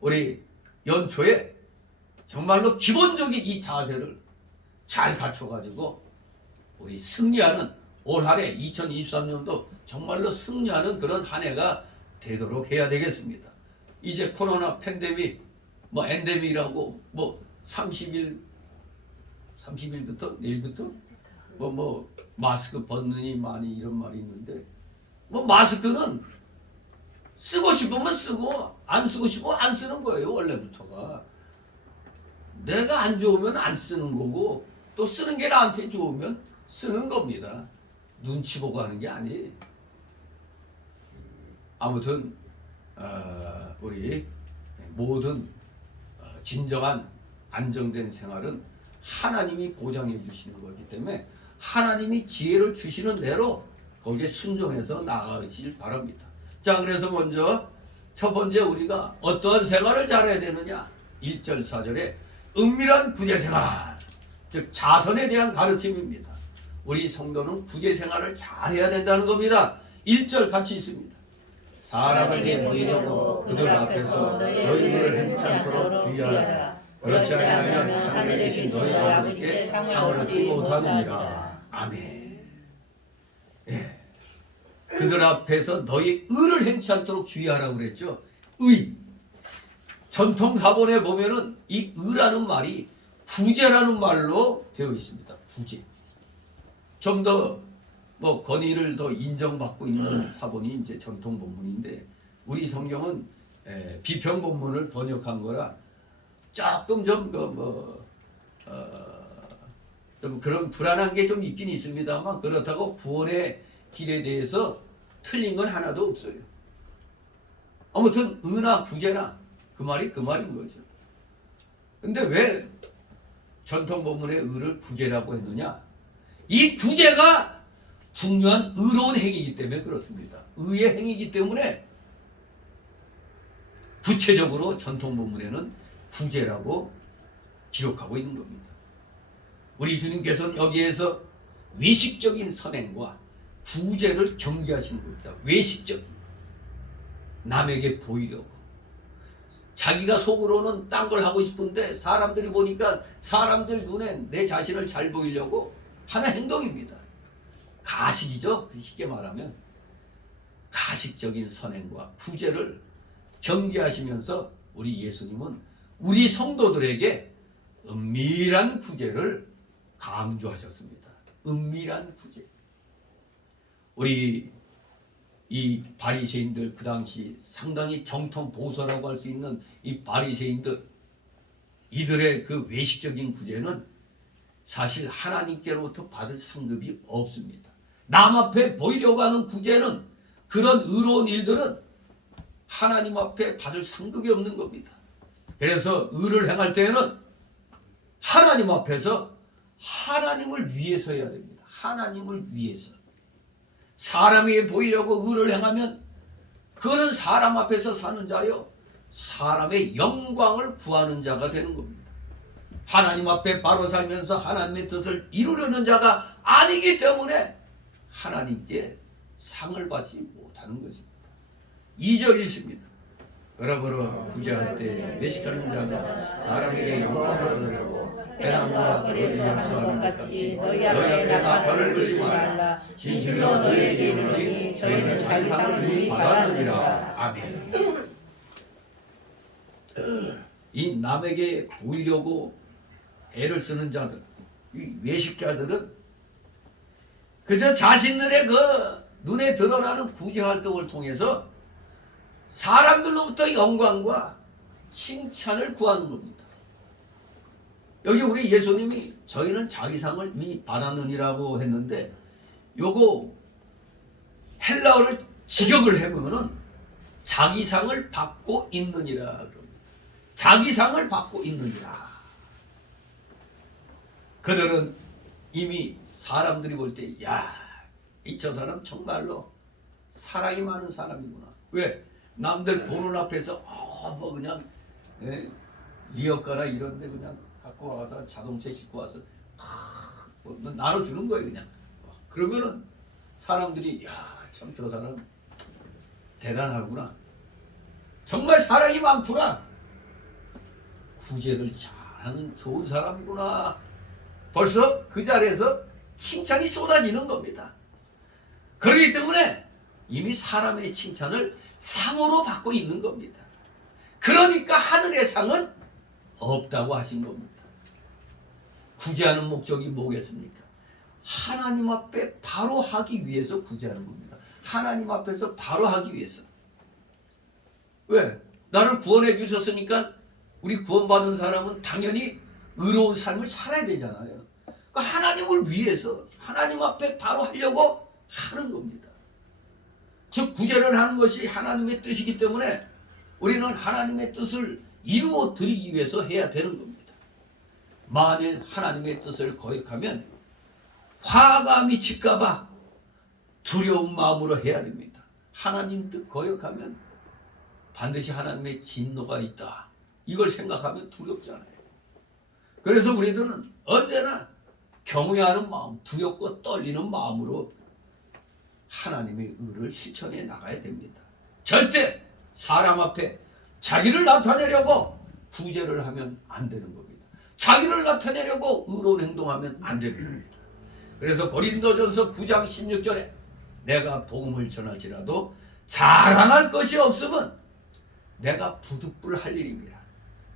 우리 연초에 정말로 기본적인 이 자세를 잘 갖춰가지고 우리 승리하는 올 한 해 2023년도 정말로 승리하는 그런 한 해가 되도록 해야 되겠습니다. 이제 코로나 팬데믹 엔데믹이라고 30일부터 내일부터 마스크 벗느니 많이 이런 말이 있는데 마스크는 쓰고 싶으면 쓰고 안 쓰고 싶으면 안 쓰는 거예요. 원래부터가 내가 안 좋으면 안 쓰는 거고 또 쓰는 게 나한테 좋으면 쓰는 겁니다. 눈치 보고 하는 게 아니에요. 아무튼 우리 모든 진정한 안정된 생활은 하나님이 보장해 주시는 거기 때문에 하나님이 지혜를 주시는 대로 거기에 순종해서 나가시길 바랍니다. 자, 그래서 먼저 첫 번째 우리가 어떠한 생활을 잘해야 되느냐? 1절 4절에 은밀한 구제생활, 즉 자선에 대한 가르침입니다. 우리 성도는 구제생활을 잘해야 된다는 겁니다. 1절 같이 있습니다. 사람에게 보이려고 그들 앞에서 너희 눈을 행치 않도록 주의하라. 그렇지 않으면 하늘에 계신 너희 아버지께 상을 얻지 못하느니라. 아멘. 예. 그들 앞에서 너희 의를 행치 않도록 주의하라고 그랬죠. 의. 전통 사본에 보면은 이 의라는 말이 구제라는 말로 되어 있습니다. 구제. 좀 더 권위를 더 인정받고 있는 사본이 이제 전통 본문인데 우리 성경은 비평 본문을 번역한 거라 조금 좀 그런 불안한 게 좀 있긴 있습니다만 그렇다고 구원의 길에 대해서 틀린 건 하나도 없어요. 아무튼 의나 구제나 그 말이 그 말인 거죠. 근데 왜 전통 본문의 의를 구제라고 했느냐? 이 구제가 중요한 의로운 행위이기 때문에 그렇습니다. 의의 행위이기 때문에 구체적으로 전통 본문에는 구제라고 기록하고 있는 겁니다. 우리 주님께서는 여기에서 위식적인 선행과 구제를 경계하시는 겁니다. 외식적인 남에게 보이려고. 자기가 속으로는 딴 걸 하고 싶은데 사람들이 보니까 사람들 눈엔 내 자신을 잘 보이려고 하는 행동입니다. 가식이죠. 쉽게 말하면 가식적인 선행과 구제를 경계하시면서 우리 예수님은 우리 성도들에게 은밀한 구제를 강조하셨습니다. 은밀한 구제. 우리 이 바리새인들, 그 당시 상당히 정통 보수라고 할 수 있는 이 바리새인들, 이들의 그 외식적인 구제는 사실 하나님께로부터 받을 상급이 없습니다. 남 앞에 보이려고 하는 구제는, 그런 의로운 일들은 하나님 앞에 받을 상급이 없는 겁니다. 그래서 의를 행할 때에는 하나님 앞에서 하나님을 위해서 해야 됩니다. 하나님을 위해서. 사람에게 보이려고 의를 행하면 그거는 사람 앞에서 사는 자요, 사람의 영광을 구하는 자가 되는 겁니다. 하나님 앞에 바로 살면서 하나님의 뜻을 이루려는 자가 아니기 때문에 하나님께 상을 받지 못하는 것입니다. 2절 읽습니다. 그러므로 구제할 때 외식하는 자가 사람에게 영광을 얻으려고 배낭과 거리를 역사하는 것 같이 너희 앞에 나팔을 불지 말라. 진실로 너희에게 이르노니 저희는 자기 상을 이미 받았느니라. 아멘. 이 남에게 보이려고 애를 쓰는 자들, 이 외식자들은 그저 자신들의 그 눈에 드러나는 구제 활동을 통해서 사람들로부터 영광과 칭찬을 구하는 겁니다. 여기 우리 예수님이 저희는 자기 상을 이미 받았느니라고 했는데, 요거 헬라어를 직역을 해보면은 자기 상을 받고 있느니라 그럽니다. 자기 상을 받고 있느니라. 그들은 이미 사람들이 볼 때, 야, 이 저 사람 정말로 사랑이 많은 사람이구나. 왜? 남들 보는 앞에서 뭐 그냥 리어카나 이런데 그냥 갖고 와서 자동차 싣고 와서 뭐 나눠주는 거예요 그냥. 그러면은 사람들이, 야, 참 저 사람 대단하구나. 정말 사랑이 많구나. 구제를 잘하는 좋은 사람이구나. 벌써 그 자리에서 칭찬이 쏟아지는 겁니다. 그렇기 때문에 이미 사람의 칭찬을 상으로 받고 있는 겁니다. 그러니까 하늘의 상은 없다고 하신 겁니다. 구제하는 목적이 뭐겠습니까? 하나님 앞에 바로 하기 위해서 구제하는 겁니다. 하나님 앞에서 바로 하기 위해서. 왜? 나를 구원해 주셨으니까 우리 구원받은 사람은 당연히 의로운 삶을 살아야 되잖아요. 그러니까 하나님을 위해서 하나님 앞에 바로 하려고 하는 겁니다. 즉 구제를 하는 것이 하나님의 뜻이기 때문에 우리는 하나님의 뜻을 이루어 드리기 위해서 해야 되는 겁니다. 만일 하나님의 뜻을 거역하면 화가 미칠까 봐 두려운 마음으로 해야 됩니다. 하나님 뜻 거역하면 반드시 하나님의 진노가 있다. 이걸 생각하면 두렵잖아요. 그래서 우리들은 언제나 경외하는 마음, 두렵고 떨리는 마음으로 하나님의 의를 실천해 나가야 됩니다. 절대 사람 앞에 자기를 나타내려고 구제를 하면 안 되는 겁니다. 자기를 나타내려고 의로운 행동하면 안 되는 겁니다. 그래서 고린도전서 9장 16절에 내가 복음을 전할지라도 자랑할 것이 없으면 내가 부득불할 일입니다.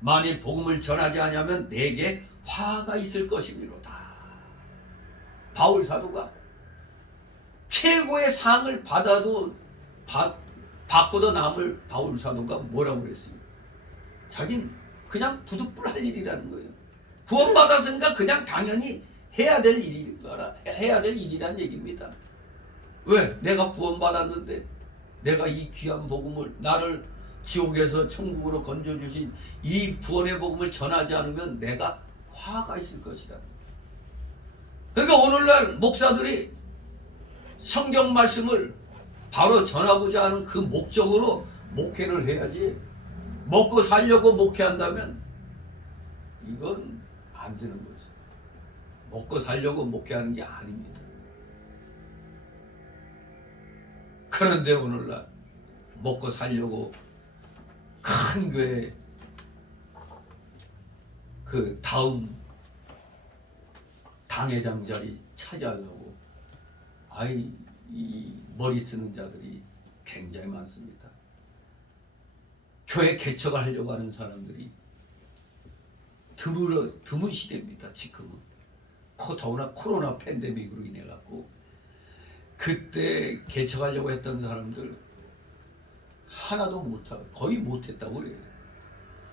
만일 복음을 전하지 않으면 내게 화가 있을 것이미로다. 바울 사도가 최고의 상을 받아도 받고도 남을 바울 사도가 뭐라고 그랬어요? 자긴 그냥 부득불할 일이라는 거예요. 구원받았으니까 그냥 당연히 해야 될 일이란 얘기입니다. 왜? 내가 구원받았는데 내가 이 귀한 복음을, 나를 지옥에서 천국으로 건져주신 이 구원의 복음을 전하지 않으면 내가 화가 있을 것이다. 그러니까 오늘날 목사들이 성경 말씀을 바로 전하고자 하는 그 목적으로 목회를 해야지, 먹고 살려고 목회한다면 이건 안 되는 거죠. 먹고 살려고 목회하는 게 아닙니다. 그런데 오늘날 먹고 살려고 큰 교회 그 다음 당회장 자리 차지하려고 이 머리 쓰는 자들이 굉장히 많습니다. 교회 개척을 하려고 하는 사람들이 드문 시대입니다. 지금은 더구나 코로나 팬데믹으로 인해 갖고 그때 개척하려고 했던 사람들 하나도 못하고 거의 못했다고 그래요.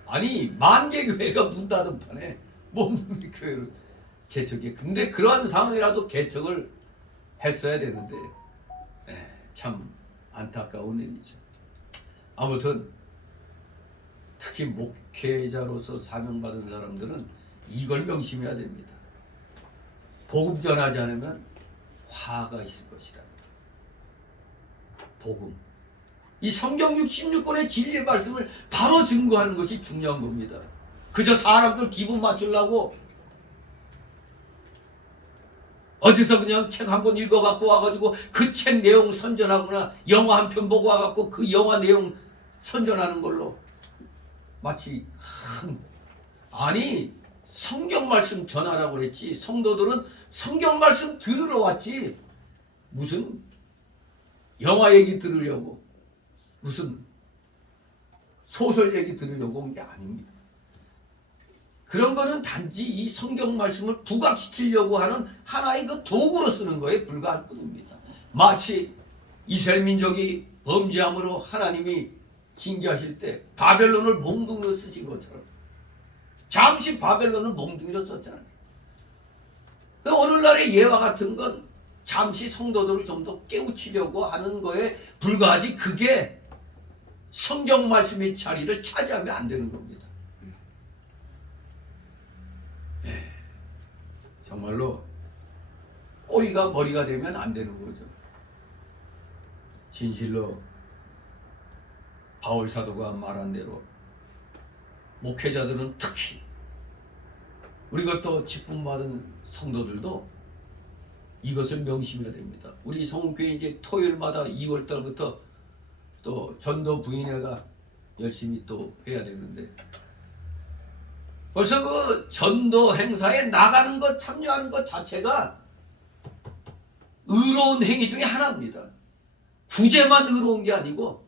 아니 만개교회가 문 닫은 판에 몸 교회를 개척해. 근데 그러한 상황이라도 개척을 했어야 되는데 참 안타까운 일이죠. 아무튼 특히 목회자로서 사명받은 사람들은 이걸 명심해야 됩니다. 복음 전하지 않으면 화가 있을 것이다. 복음. 이 성경 66권의 진리의 말씀을 바로 증거하는 것이 중요한 겁니다. 그저 사람들 기분 맞추려고 어디서 그냥 책 한 권 읽어갖고 와가지고 그 책 내용 선전하거나 영화 한 편 보고 와갖고 그 영화 내용 선전하는 걸로 마치 아니 성경 말씀 전하라고 그랬지. 성도들은 성경 말씀 들으러 왔지 무슨 영화 얘기 들으려고 무슨 소설 얘기 들으려고 온 게 아닙니다. 그런 거는 단지 이 성경 말씀을 부각시키려고 하는 하나의 그 도구로 쓰는 거에 불과할 뿐입니다. 마치 이스라엘 민족이 범죄함으로 하나님이 징계하실 때 바벨론을 몽둥이로 쓰신 것처럼 잠시 바벨론을 몽둥이로 썼잖아요. 오늘날의 예와 같은 건 잠시 성도들을 좀 더 깨우치려고 하는 거에 불과하지 그게 성경 말씀의 자리를 차지하면 안 되는 겁니다. 정말로 꼬리가 머리가 되면 안 되는 거죠. 진실로 바울 사도가 말한 대로 목회자들은 특히 우리가 또 직분받은 성도들도 이것을 명심해야 됩니다. 우리 성교회 이제 토요일마다 2월 달부터 또 전도 부인회가 열심히 또 해야 되는데 벌써 그 전도 행사에 나가는 것 참여하는 것 자체가 의로운 행위 중에 하나입니다. 구제만 의로운 게 아니고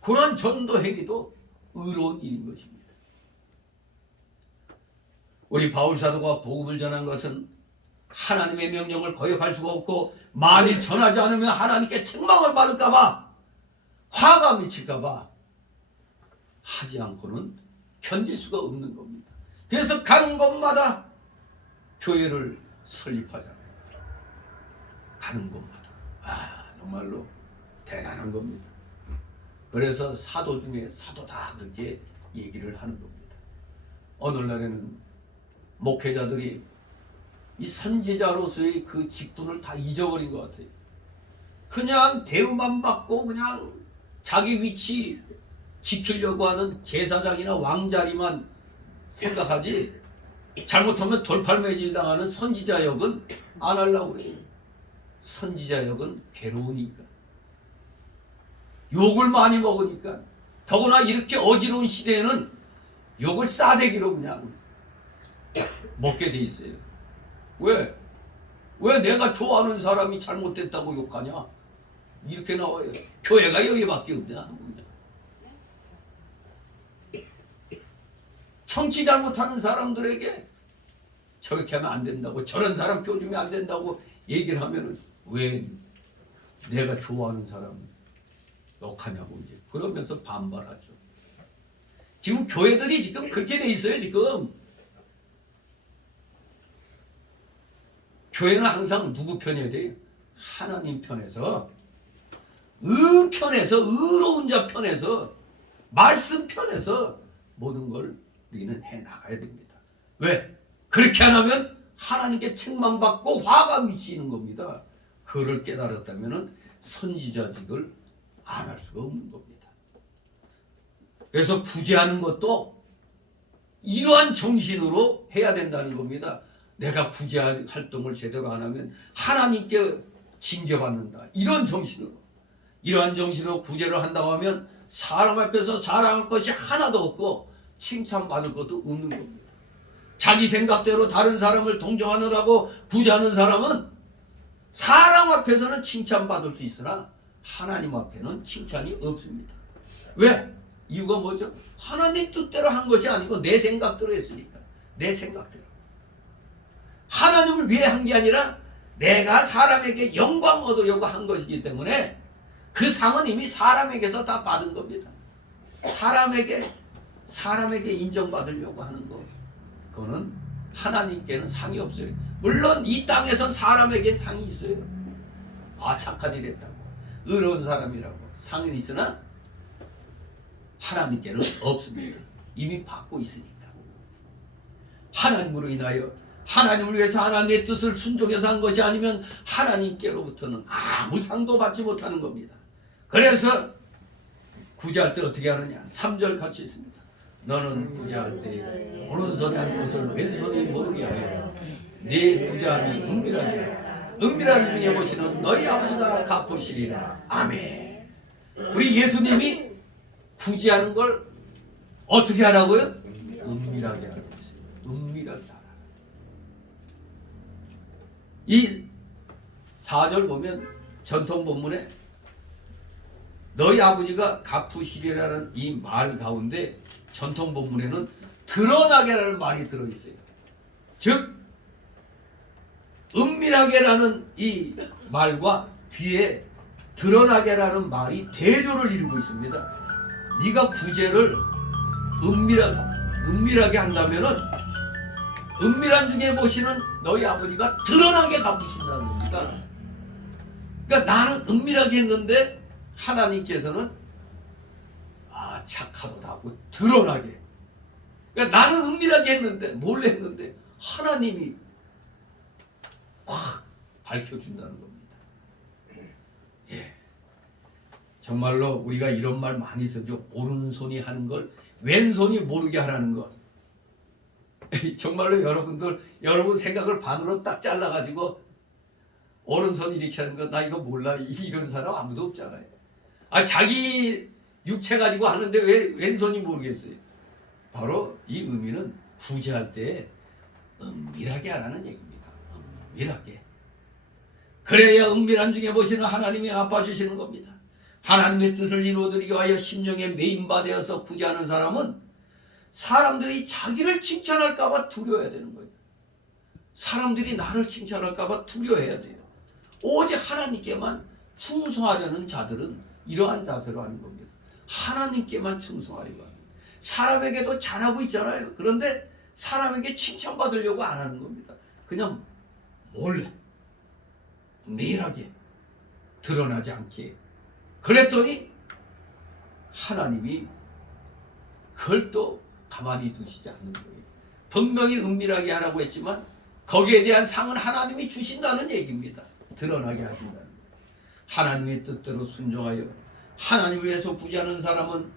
그런 전도 행위도 의로운 일인 것입니다. 우리 바울 사도가 복음을 전한 것은 하나님의 명령을 거역할 수가 없고 만일 전하지 않으면 하나님께 책망을 받을까봐 화가 미칠까봐 하지 않고는 견딜 수가 없는 겁니다. 그래서 가는 곳마다 교회를 설립하잖아요. 가는 곳마다. 정말로 대단한 겁니다. 그래서 사도 중에 사도다 그렇게 얘기를 하는 겁니다. 오늘날에는 목회자들이 이 선지자로서의 그 직분을 다 잊어버린 것 같아요. 그냥 대우만 받고 그냥 자기 위치 지키려고 하는 제사장이나 왕자리만 생각하지 잘못하면 돌팔매질 당하는 선지자 역은 안 하려고 해요. 선지자 역은 괴로우니까 욕을 많이 먹으니까 더구나 이렇게 어지러운 시대에는 욕을 싸대기로 그냥 먹게 돼 있어요. 왜? 왜 내가 좋아하는 사람이 잘못됐다고 욕하냐? 이렇게 나와요. 교회가 여기밖에 없냐? 정치 잘못하는 사람들에게 저렇게 하면 안 된다고 저런 사람 표주면 안 된다고 얘기를 하면은 왜 내가 좋아하는 사람 욕하냐고 이제 그러면서 반발하죠. 지금 교회들이 지금 그렇게 돼 있어요. 지금 교회는 항상 누구 편이어야 돼요? 하나님 편에서 편에서 의로운 자 편에서 말씀 편에서 모든 걸 우리는 해나가야 됩니다. 왜? 그렇게 안 하면 하나님께 책망받고 화가 미치는 겁니다. 그걸 깨달았다면 선지자직을 안 할 수가 없는 겁니다. 그래서 구제하는 것도 이러한 정신으로 해야 된다는 겁니다. 내가 구제 활동을 제대로 안 하면 하나님께 징계받는다. 이런 정신으로. 이러한 정신으로 구제를 한다고 하면 사람 앞에서 자랑할 것이 하나도 없고 칭찬받을 것도 없는 겁니다. 자기 생각대로 다른 사람을 동정하느라고 구제하는 사람은 사람 앞에서는 칭찬받을 수 있으나 하나님 앞에는 칭찬이 없습니다. 왜? 이유가 뭐죠? 하나님 뜻대로 한 것이 아니고 내 생각대로 했으니까. 내 생각대로. 하나님을 위해 한 게 아니라 내가 사람에게 영광 얻으려고 한 것이기 때문에 그 상은 이미 사람에게서 다 받은 겁니다. 사람에게 인정받으려고 하는 거, 그거는 하나님께는 상이 없어요. 물론 이 땅에선 사람에게 상이 있어요. 아, 착한 일 했다고, 의로운 사람이라고 상은 있으나 하나님께는 없습니다. 이미 받고 있으니까. 하나님으로 인하여 하나님을 위해서 하나님의 뜻을 순종해서 한 것이 아니면 하나님께로부터는 아무 상도 받지 못하는 겁니다. 그래서 구제할 때 어떻게 하느냐? 3절 같이 있습니다. 너는 구제할 때 오른손이 한 것을 왼손이 모르게 하여 네 구제함이 은밀하게 하라. 은밀한 중에 보시는 너희 아버지가 갚으시리라. 아멘. 우리 예수님이 구제하는 걸 어떻게 하라고요? 은밀하게 하라고 했어요. 은밀하게 하라. 이 4절 보면 전통 본문에 너희 아버지가 갚으시리라는 이 말 가운데 전통 본문에는 드러나게라는 말이 들어있어요. 즉 은밀하게라는 이 말과 뒤에 드러나게라는 말이 대조를 이루고 있습니다. 네가 구제를 은밀하게 한다면은 은밀한 중에 보시는 너희 아버지가 드러나게 갚으신다는 겁니다. 그러니까 나는 은밀하게 했는데 하나님께서는 착하도다 하고 드러나게. 그러니까 나는 은밀하게 했는데, 몰래 했는데 하나님이 확 밝혀준다는 겁니다. 예. 정말로 우리가 이런 말 많이 쓰죠. 오른손이 하는 걸 왼손이 모르게 하라는 것. 정말로 여러분 생각을 반으로 딱 잘라가지고 오른손 이렇게 하는 거 나 이거 몰라, 이런 사람 아무도 없잖아요. 자기 육체 가지고 하는데 왜 왼손이 모르겠어요? 바로 이 의미는 구제할 때 은밀하게 하라는 얘기입니다. 은밀하게. 그래야 은밀한 중에 보시는 하나님이 아파주시는 겁니다. 하나님의 뜻을 이루어드리기 위하여 심령에 메인바되어서 구제하는 사람은 사람들이 자기를 칭찬할까봐 두려워야 되는 거예요. 사람들이 나를 칭찬할까봐 두려워해야 돼요. 오직 하나님께만 충성하려는 자들은 이러한 자세로 하는 겁니다. 하나님께만 충성하려고 하는. 사람에게도 잘하고 있잖아요. 그런데 사람에게 칭찬받으려고 안 하는 겁니다. 그냥 몰래 은밀하게 드러나지 않게. 그랬더니 하나님이 그걸 또 가만히 두시지 않는 거예요. 분명히 은밀하게 하라고 했지만 거기에 대한 상은 하나님이 주신다는 얘기입니다. 드러나게 하신다는 거예요. 하나님의 뜻대로 순종하여 하나님을 위해서 구제하는 사람은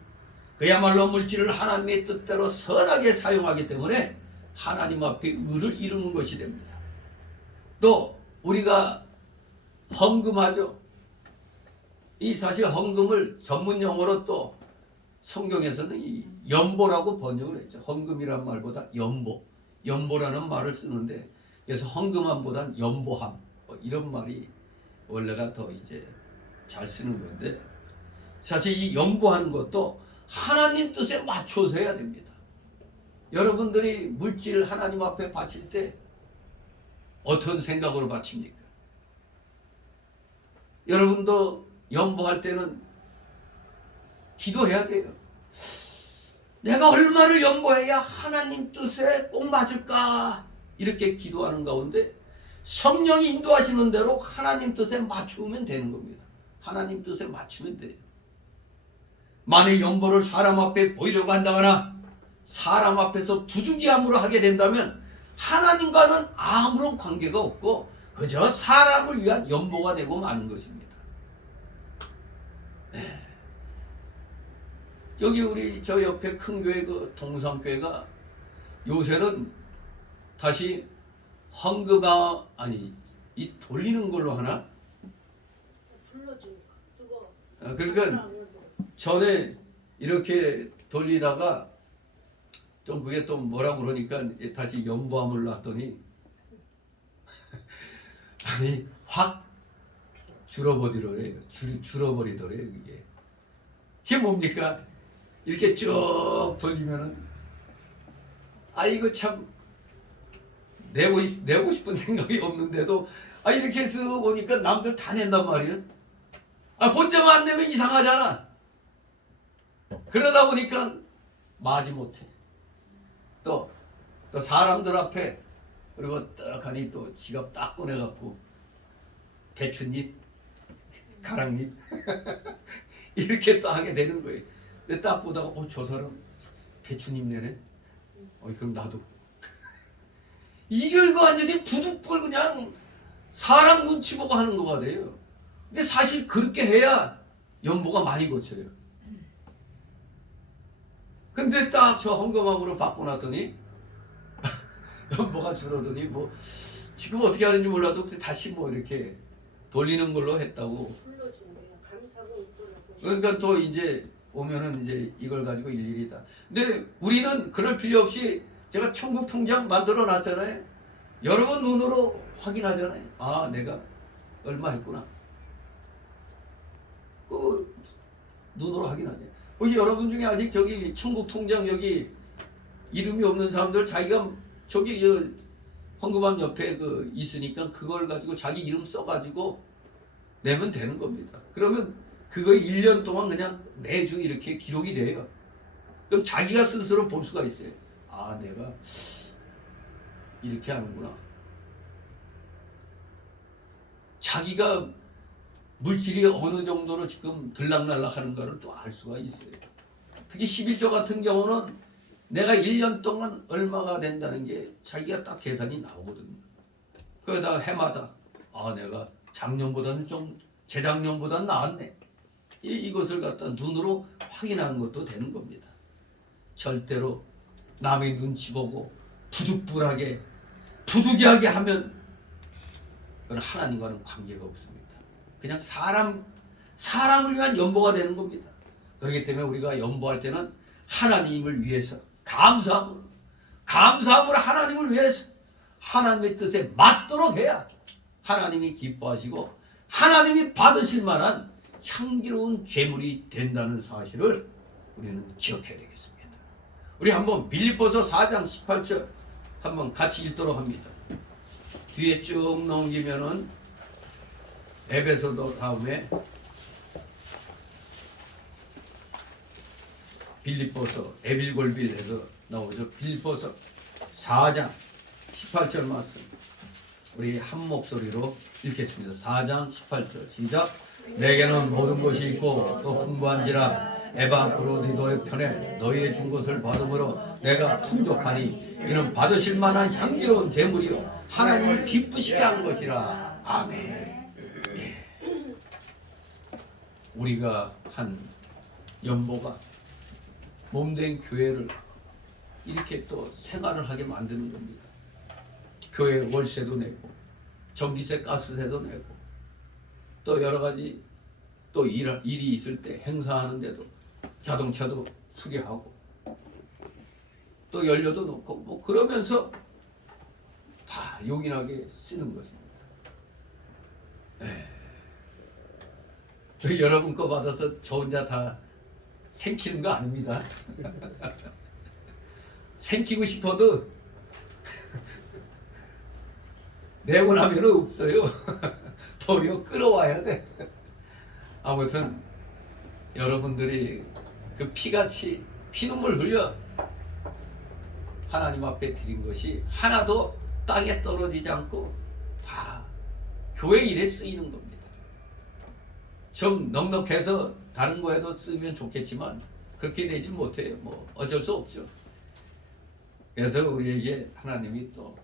그야말로 물질을 하나님의 뜻대로 선하게 사용하기 때문에 하나님 앞에 의를 이루는 것이 됩니다. 또 우리가 헌금하죠. 이 사실 헌금을 전문 용어로 또 성경에서는 이 연보라고 번역을 했죠. 헌금이란 말보다 연보라는 말을 쓰는데, 그래서 헌금함보단 연보함, 이런 말이 원래가 더 이제 잘 쓰는 건데, 사실 이 연보하는 것도 하나님 뜻에 맞춰서 해야 됩니다. 여러분들이 물질 하나님 앞에 바칠 때 어떤 생각으로 바칩니까? 여러분도 연보할 때는 기도해야 돼요. 내가 얼마를 연보해야 하나님 뜻에 꼭 맞을까? 이렇게 기도하는 가운데 성령이 인도하시는 대로 하나님 뜻에 맞추면 되는 겁니다. 하나님 뜻에 맞추면 돼요. 만약 연보를 사람 앞에 보이려고 한다거나 사람 앞에서 부득이함으로 하게 된다면 하나님과는 아무런 관계가 없고 그저 사람을 위한 연보가 되고 마는 것입니다. 네. 여기 우리 저 옆에 큰 교회 그 동산교회가 요새는 다시 이 돌리는 걸로 하나? 불러주니까 뜨거. 그러니까 전에 이렇게 돌리다가 좀 그게 또 뭐라 그러니까 다시 연보함을 놨더니 아니 확 줄어버리더래요. 줄어버리더래요. 이게 뭡니까? 이렇게 쭉 돌리면은 이거 참 내고 싶은 생각이 없는데도 이렇게 쓱 오니까 남들 다 낸단 말이에요. 혼자만 안 내면 이상하잖아. 그러다 보니까 마지못해 또 사람들 앞에 그리고 떡하니 또 지갑 딱 꺼내갖고 배춧잎, 가랑잎 이렇게 또 하게 되는 거예요. 근데 딱 보다가 저 사람 배춧잎 내네. 그럼 나도 이거 완전히 부득불 그냥 사람 눈치 보고 하는 거가 돼요. 근데 사실 그렇게 해야 연보가 많이 거쳐요. 근데 딱 저 헌금함으로 바꿔놨더니 연보가 줄어더니 뭐 지금 어떻게 하는지 몰라도 다시 뭐 이렇게 돌리는 걸로 했다고. 불러준대요. 감사하고 있더라고요. 그러니까 또 이제 오면은 이제 이걸 가지고 일일이 다. 근데 우리는 그럴 필요 없이 제가 천국 통장 만들어 놨잖아요. 여러분 눈으로 확인하잖아요. 내가 얼마 했구나. 그 눈으로 확인하죠. 혹시 여러분 중에 아직 저기 천국 통장 여기 이름이 없는 사람들 자기가 저기 헌금함 옆에 있으니까 그걸 가지고 자기 이름 써가지고 내면 되는 겁니다. 그러면 그거 1년 동안 그냥 매주 이렇게 기록이 돼요. 그럼 자기가 스스로 볼 수가 있어요. 내가 이렇게 하는구나. 자기가 물질이 어느 정도로 지금 들락날락 하는가를 또 알 수가 있어요. 특히 11조 같은 경우는 내가 1년 동안 얼마가 된다는 게 자기가 딱 계산이 나오거든요. 그러다 해마다 내가 작년보다는 좀 재작년보다는 나았네. 이것을 갖다 눈으로 확인하는 것도 되는 겁니다. 절대로 남의 눈치 보고 부득불하게 부득이하게 하면 그건 하나님과는 관계가 없습니다. 그냥 사람을 위한 연보가 되는 겁니다. 그렇기 때문에 우리가 연보할 때는 하나님을 위해서 감사함으로 하나님을 위해서 하나님의 뜻에 맞도록 해야 하나님이 기뻐하시고 하나님이 받으실 만한 향기로운 제물이 된다는 사실을 우리는 기억해야 되겠습니다. 우리 한번 빌립보서 4장 18절 한번 같이 읽도록 합니다. 뒤에 쭉 넘기면은 에베소도 다음에 빌립보서 에빌골빌에서 나오죠. 빌립보서 4장 18절 말씀 우리 한 목소리로 읽겠습니다. 4장 18절 시작. 내게는 모든 것이 있고 또 풍부한지라 에바프로디도의 편에 너희의 준 것을 받음으로 내가 풍족하니 이는 받으실 만한 향기로운 제물이요 하나님을 기쁘시게 한 것이라. 아멘. 우리가 한 연보가 몸된 교회를 이렇게 또 생활을 하게 만드는 겁니다. 교회 월세도 내고 전기세 가스세도 내고 또 여러 가지 또 일이 있을 때 행사하는데도 자동차도 수리하고 또 연료도 넣고 뭐 그러면서 다 요긴하게 쓰는 것입니다. 여러분 거 받아서 저 혼자 다 생기는 거 아닙니다. 생기고 싶어도 내고 나면 없어요. 도리어 끌어와야 돼. 아무튼 여러분들이 그 피같이 피눈물 흘려 하나님 앞에 드린 것이 하나도 땅에 떨어지지 않고 다 교회 일에 쓰이는 겁니다. 좀 넉넉해서 다른 거에도 쓰면 좋겠지만 그렇게 되지 못해요. 뭐 어쩔 수 없죠. 그래서 우리에게 하나님이 또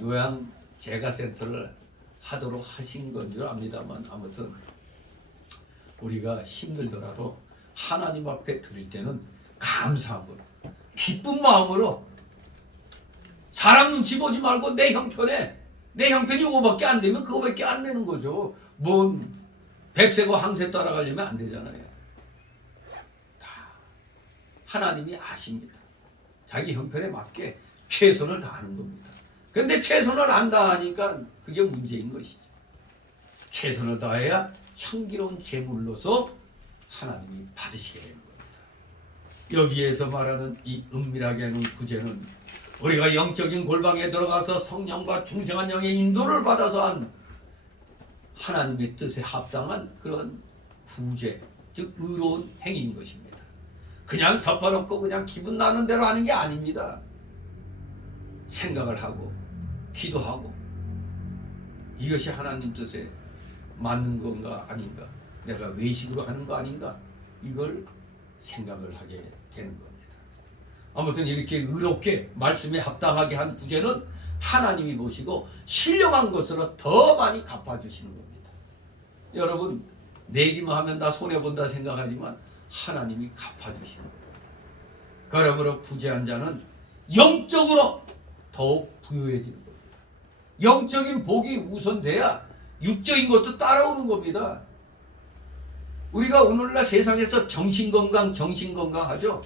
요양 재가센터를 하도록 하신 건 줄 압니다만 아무튼 우리가 힘들더라도 하나님 앞에 드릴 때는 감사함으로 기쁜 마음으로 사람 눈치 보지 말고 내 형편이 요거밖에 안 되면 그거밖에 안 내는 거죠. 뭔 뱁새고 항새 따라가려면 안 되잖아요. 다 하나님이 아십니다. 자기 형편에 맞게 최선을 다하는 겁니다. 그런데 최선을 안 다하니까 그게 문제인 것이죠. 최선을 다해야 향기로운 제물로서 하나님이 받으시게 되는 겁니다. 여기에서 말하는 이 은밀하게 하는 구제는 우리가 영적인 골방에 들어가서 성령과 중생한 영의 인도를 받아서 한 하나님의 뜻에 합당한 그런 구제, 즉 의로운 행위인 것입니다. 그냥 덮어놓고 그냥 기분 나는 대로 하는 게 아닙니다. 생각을 하고 기도하고 이것이 하나님 뜻에 맞는 건가 아닌가, 내가 외식으로 하는 거 아닌가, 이걸 생각을 하게 되는 겁니다. 아무튼 이렇게 의롭게 말씀에 합당하게 한 구제는 하나님이 보시고 신령한 것으로 더 많이 갚아주시는 겁니다. 여러분, 내기만 하면 나 손해본다 생각하지만 하나님이 갚아주시는 겁니다. 그러므로 구제한 자는 영적으로 더욱 부유해지는 겁니다. 영적인 복이 우선돼야 육적인 것도 따라오는 겁니다. 우리가 오늘날 세상에서 정신건강 하죠.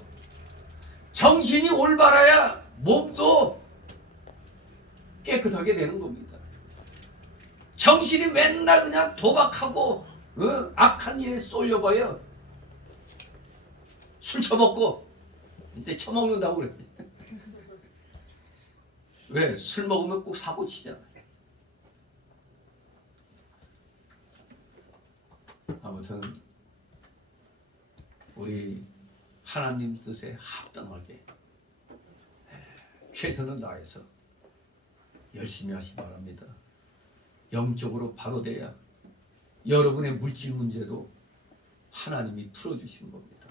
정신이 올바라야 몸도 깨끗하게 되는 겁니다. 정신이 맨날 그냥 도박하고 악한 일에 쏠려봐요. 술 처먹고, 근데 처먹는다고 그래. 왜? 술 먹으면 꼭 사고 치잖아. 아무튼 우리 하나님 뜻에 합당하게 최선을 다해서 열심히 하시기 바랍니다. 영적으로 바로 돼야 여러분의 물질 문제도 하나님이 풀어주시는 겁니다.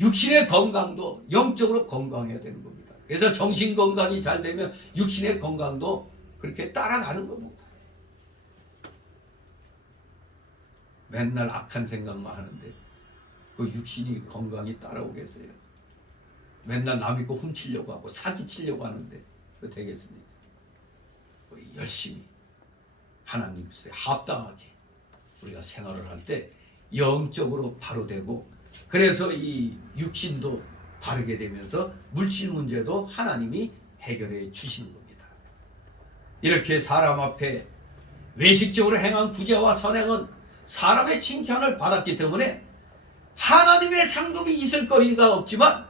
육신의 건강도 영적으로 건강해야 되는 겁니다. 그래서 정신 건강이 잘 되면 육신의 건강도 그렇게 따라가는 겁니다. 맨날 악한 생각만 하는데 그 육신이 건강이 따라오겠어요? 맨날 남 있고 훔치려고 하고 사기치려고 하는데 그거 되겠습니까? 우리 열심히 하나님 뜻에 합당하게 우리가 생활을 할 때 영적으로 바로 되고, 그래서 이 육신도 바르게 되면서 물질 문제도 하나님이 해결해 주시는 겁니다. 이렇게 사람 앞에 외식적으로 행한 구제와 선행은 사람의 칭찬을 받았기 때문에 하나님의 상급이 있을 거리가 없지만,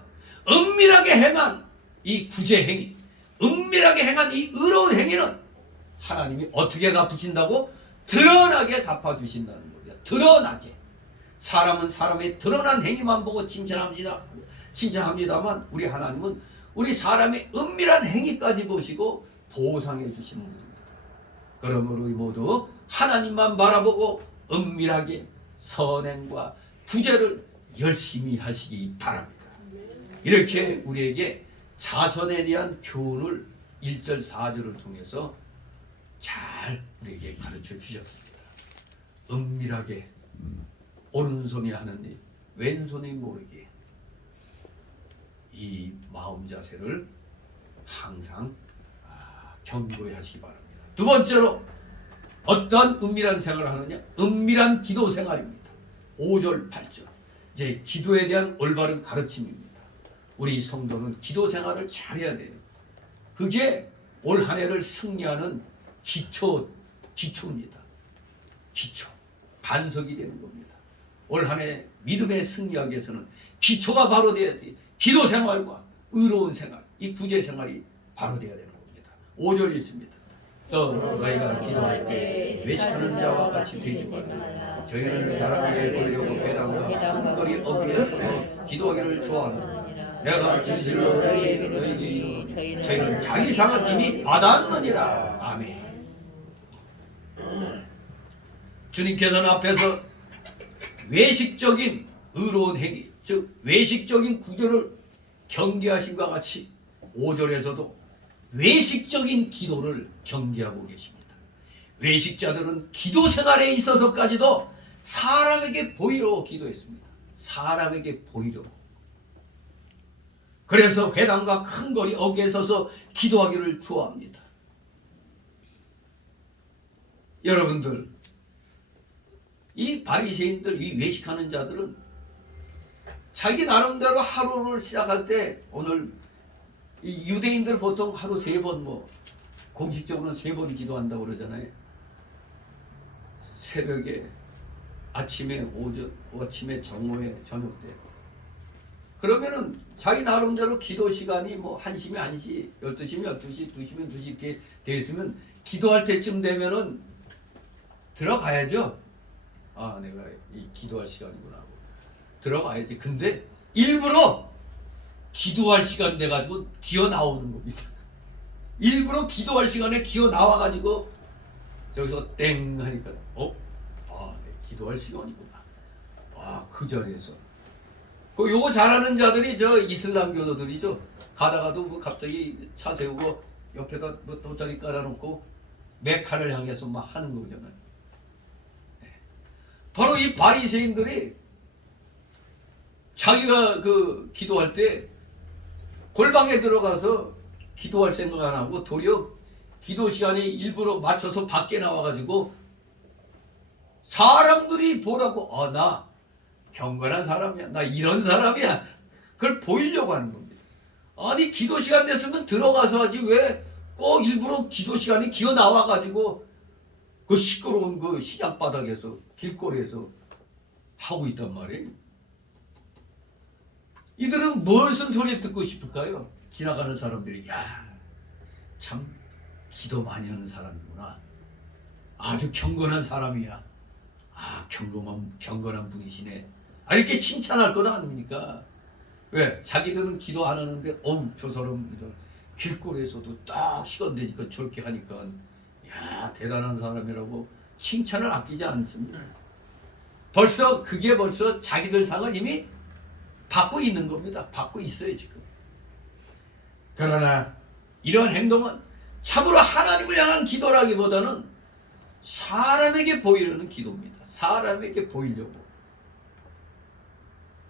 은밀하게 행한 이 구제 행위, 은밀하게 행한 이 의로운 행위는 하나님이 어떻게 갚으신다고? 드러나게 갚아주신다는 겁니다. 드러나게. 사람은 사람의 드러난 행위만 보고 칭찬합니다만 우리 하나님은 우리 사람의 은밀한 행위까지 보시고 보상해 주시는 분입니다. 그러므로 우리 모두 하나님만 바라보고 은밀하게 선행과 구제를 열심히 하시기 바랍니다. 이렇게 우리에게 자선에 대한 교훈을 1절 4절을 통해서 잘 우리에게 가르쳐 주셨습니다. 은밀하게 오른손이 하는 일, 왼손이 모르게 이 마음 자세를 항상 경고해 하시기 바랍니다. 두 번째로 어떤 은밀한 생활을 하느냐? 은밀한 기도 생활입니다. 5절 8절 이제 기도에 대한 올바른 가르침입니다. 우리 성도는 기도 생활을 잘해야 돼요. 그게 올 한 해를 승리하는 기초입니다. 기초, 반석이 되는 겁니다. 올 한 해 믿음의 승리하기 위해서는 기초가 바로 돼야 돼요. 기도 생활과 의로운 생활, 이 구제 생활이 바로 돼야 되는 겁니다. 5절 있습니다. 너희가 기도할 때 외식하는 자와 같이 되지 말라. 저희는 사람에게 보이려고 배당과 큰 거리 어귀에 서서 기도하기를 좋아하느니라. 내가 진실로 너희에게 이르노니 저희는 자기 상은 이미 받았느니라. 아멘. 주님께서는 앞에서 외식적인 의로운 행위, 즉 외식적인 구제를 경계하신 것 같이 5절에서도 외식적인 기도를 경계하고 계십니다. 외식자들은 기도 생활에 있어서까지도 사람에게 보이려고 기도했습니다. 사람에게 보이려고. 그래서 회당과 큰 거리 어귀에 서서 기도하기를 좋아합니다. 여러분들, 이 바리새인들, 이 외식하는 자들은 자기 나름대로 하루를 시작할 때 오늘 이 유대인들 보통 하루 3번 뭐 공식적으로는 3번 기도한다고 그러잖아요. 새벽에, 아침에, 오전, 아침에, 정오에, 저녁 때. 그러면은 자기 나름대로 기도 시간이 뭐 1시면 1시, 12시면 12시, 2시면 2시 이렇게 돼 있으면 기도할 때쯤 되면은 들어가야죠. 아, 내가 이 기도할 시간이구나 하고 들어가야지. 근데 일부러 기도할 시간 돼 가지고 기어 나오는 겁니다. 일부러 기도할 시간에 기어 나와 가지고 저기서 땡 하니까 네, 기도할 시간이구나. 그 자리에서 요거 잘하는 자들이 저 이슬람 교도들이죠. 가다가도 뭐 갑자기 차 세우고 옆에다 뭐 돗자리 깔아놓고 메카를 향해서 막 하는 거잖아요. 네. 바로 이 바리새인들이 자기가 그 기도할 때 골방에 들어가서 기도할 생각 안 하고 도리어 기도 시간에 일부러 맞춰서 밖에 나와가지고 사람들이 보라고 나 경건한 사람이야, 나 이런 사람이야, 그걸 보이려고 하는 겁니다. 아니 기도 시간 됐으면 들어가서 하지 왜 꼭 일부러 기도 시간에 기어 나와가지고 그 시끄러운 그 시장 바닥에서 길거리에서 하고 있단 말이에요. 이들은 무슨 소리 듣고 싶을까요? 지나가는 사람들이 참 기도 많이 하는 사람이구나, 아주 경건한 사람이야, 경건한 분이시네, 이렇게 칭찬할 건 아닙니까? 왜? 자기들은 기도 안 하는데 저 사람 길거리에서도 딱 시간 되니까 저렇게 하니까 대단한 사람이라고 칭찬을 아끼지 않습니다. 그게 벌써 자기들 상을 이미 받고 있는 겁니다. 받고 있어요 지금. 그러나 이러한 행동은 참으로 하나님을 향한 기도라기보다는 사람에게 보이려는 기도입니다. 사람에게 보이려고,